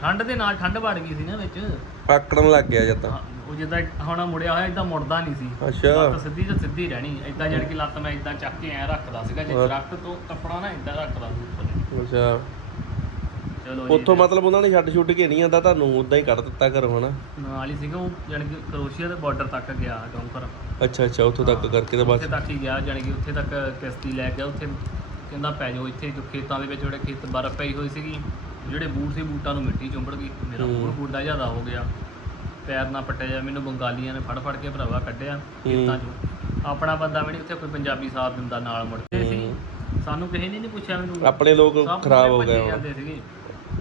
ਠੰਡ ਦੇ ਨਾਲ ਠੰਡ ਵੜ ਗਈ ਸੀ ਨਾ ਵਿੱਚ। ਆਕੜਨ ਲੱਗ ਗਿਆ ਜਦ। ਹਾਂ, ਉਹ ਜਿੱਦਾਂ ਹੁਣ ਮੁੜਿਆ ਹੋਇਆ ਇਦਾਂ ਮੁੜਦਾ ਨਹੀਂ ਸੀ। ਅੱਛਾ। ਲੱਤ ਸਿੱਧੀ ਤੇ ਸਿੱਧੀ ਰਹਿਣੀ। ਇਦਾਂ ਜੜ ਕੇ ਲੱਤ ਮੈਂ ਇਦਾਂ ਚੱਕ ਕੇ ਐ ਰੱਖਦਾ ਸੀਗਾ ਜੇ ਦਰਖਤ ਤੋਂ ਕੱਪੜਾ ਨਾ ਇਦਾਂ ਰੱਖਦਾ ਸੀ ਉੱਪਰ। ਅੱਛਾ। ਚਲੋ ਜੀ। ਉੱਥੋਂ ਮਤਲਬ ਉਹਨਾਂ ਨੇ ਛੱਡ ਛੁੱਟ ਕੇ ਨਹੀਂ ਆਂਦਾ ਤੁਹਾਨੂੰ ਉਦਾਂ ਹੀ ਕੱਢ ਦਿੱਤਾ ਘਰੋਂ ਹਨਾ? ਨਾਲ ਹੀ ਸੀਗਾ ਉਹ ਜਾਣੀ ਕਿ ਕਰੋਸ਼ੀਆ ਦੇ ਬਾਰਡਰ ਤੱਕ ਗਿਆ ਡੌਂਕਰ ਅੱਛਾ ਅੱਛਾ ਉੱਥੋਂ ਤੱਕ ਕਰਕੇ ਤੇ ਬਸ। ਉੱਥੇ ਤੱਕ ਹੀ ਗਿਆ ਜਾਣੀ ਕਿ ਉੱਥੇ ਤੱਕ ਕਿਸ਼ਤੀ ਲੈ ਗਿਆ ਉੱਥੇ ਕਹਿੰਦਾ ਪੈ ਜਾਓ ਇੱਥੇ ਜੋ ਖੇਤਾਂ ਦੇ ਵਿੱਚ ਜਿਹੜੇ ਖੇਤ ਬਰਫ਼ ਪਈ ਹੋਈ ਸੀਗੀ ਜਿਹੜੇ ਬੂਟ ਸੀ ਬੂਟਾਂ ਨੂੰ ਮਿੱਟੀ ਚੁੰਬੜ ਗਈ। ਮੇਰਾ ਹੋਰ ਗੋਡਾ ਜ਼ਿਆਦਾ ਹੋ ਗਿਆ। ਪੈਰ ਨਾ ਪੱਟਿਆ ਜਾ ਮੈਨੂੰ ਬੰਗਾਲੀਆਂ ਨੇ ਫੜ ਫੜ ਕੇ ਭਰਾਵਾ ਕੱਢਿਆ ਖੇਤਾਂ ਚੋਂ। ਆਪਣਾ ਬੰਦਾ ਵੀ ਨਹੀਂ ਉੱਥੇ ਕੋਈ ਪੰਜਾਬੀ ਸਾਥ ਦਿੰਦਾ ਨਾਲ ਮੁੜਦੇ ਸੀ। ਸਾਨੂੰ ਕਿਸੇ ਨੇ ਨਹੀਂ ਪੁੱਛਿਆ ਮੈਨੂੰ ਆਪਣੇ ਲੋਕ ਸਭ ਖਰਾਬ ਹੋ ਭੱਜੇ ਗਏ ਹੁਣ। ਜਾਂਦੇ ਸੀਗੇ।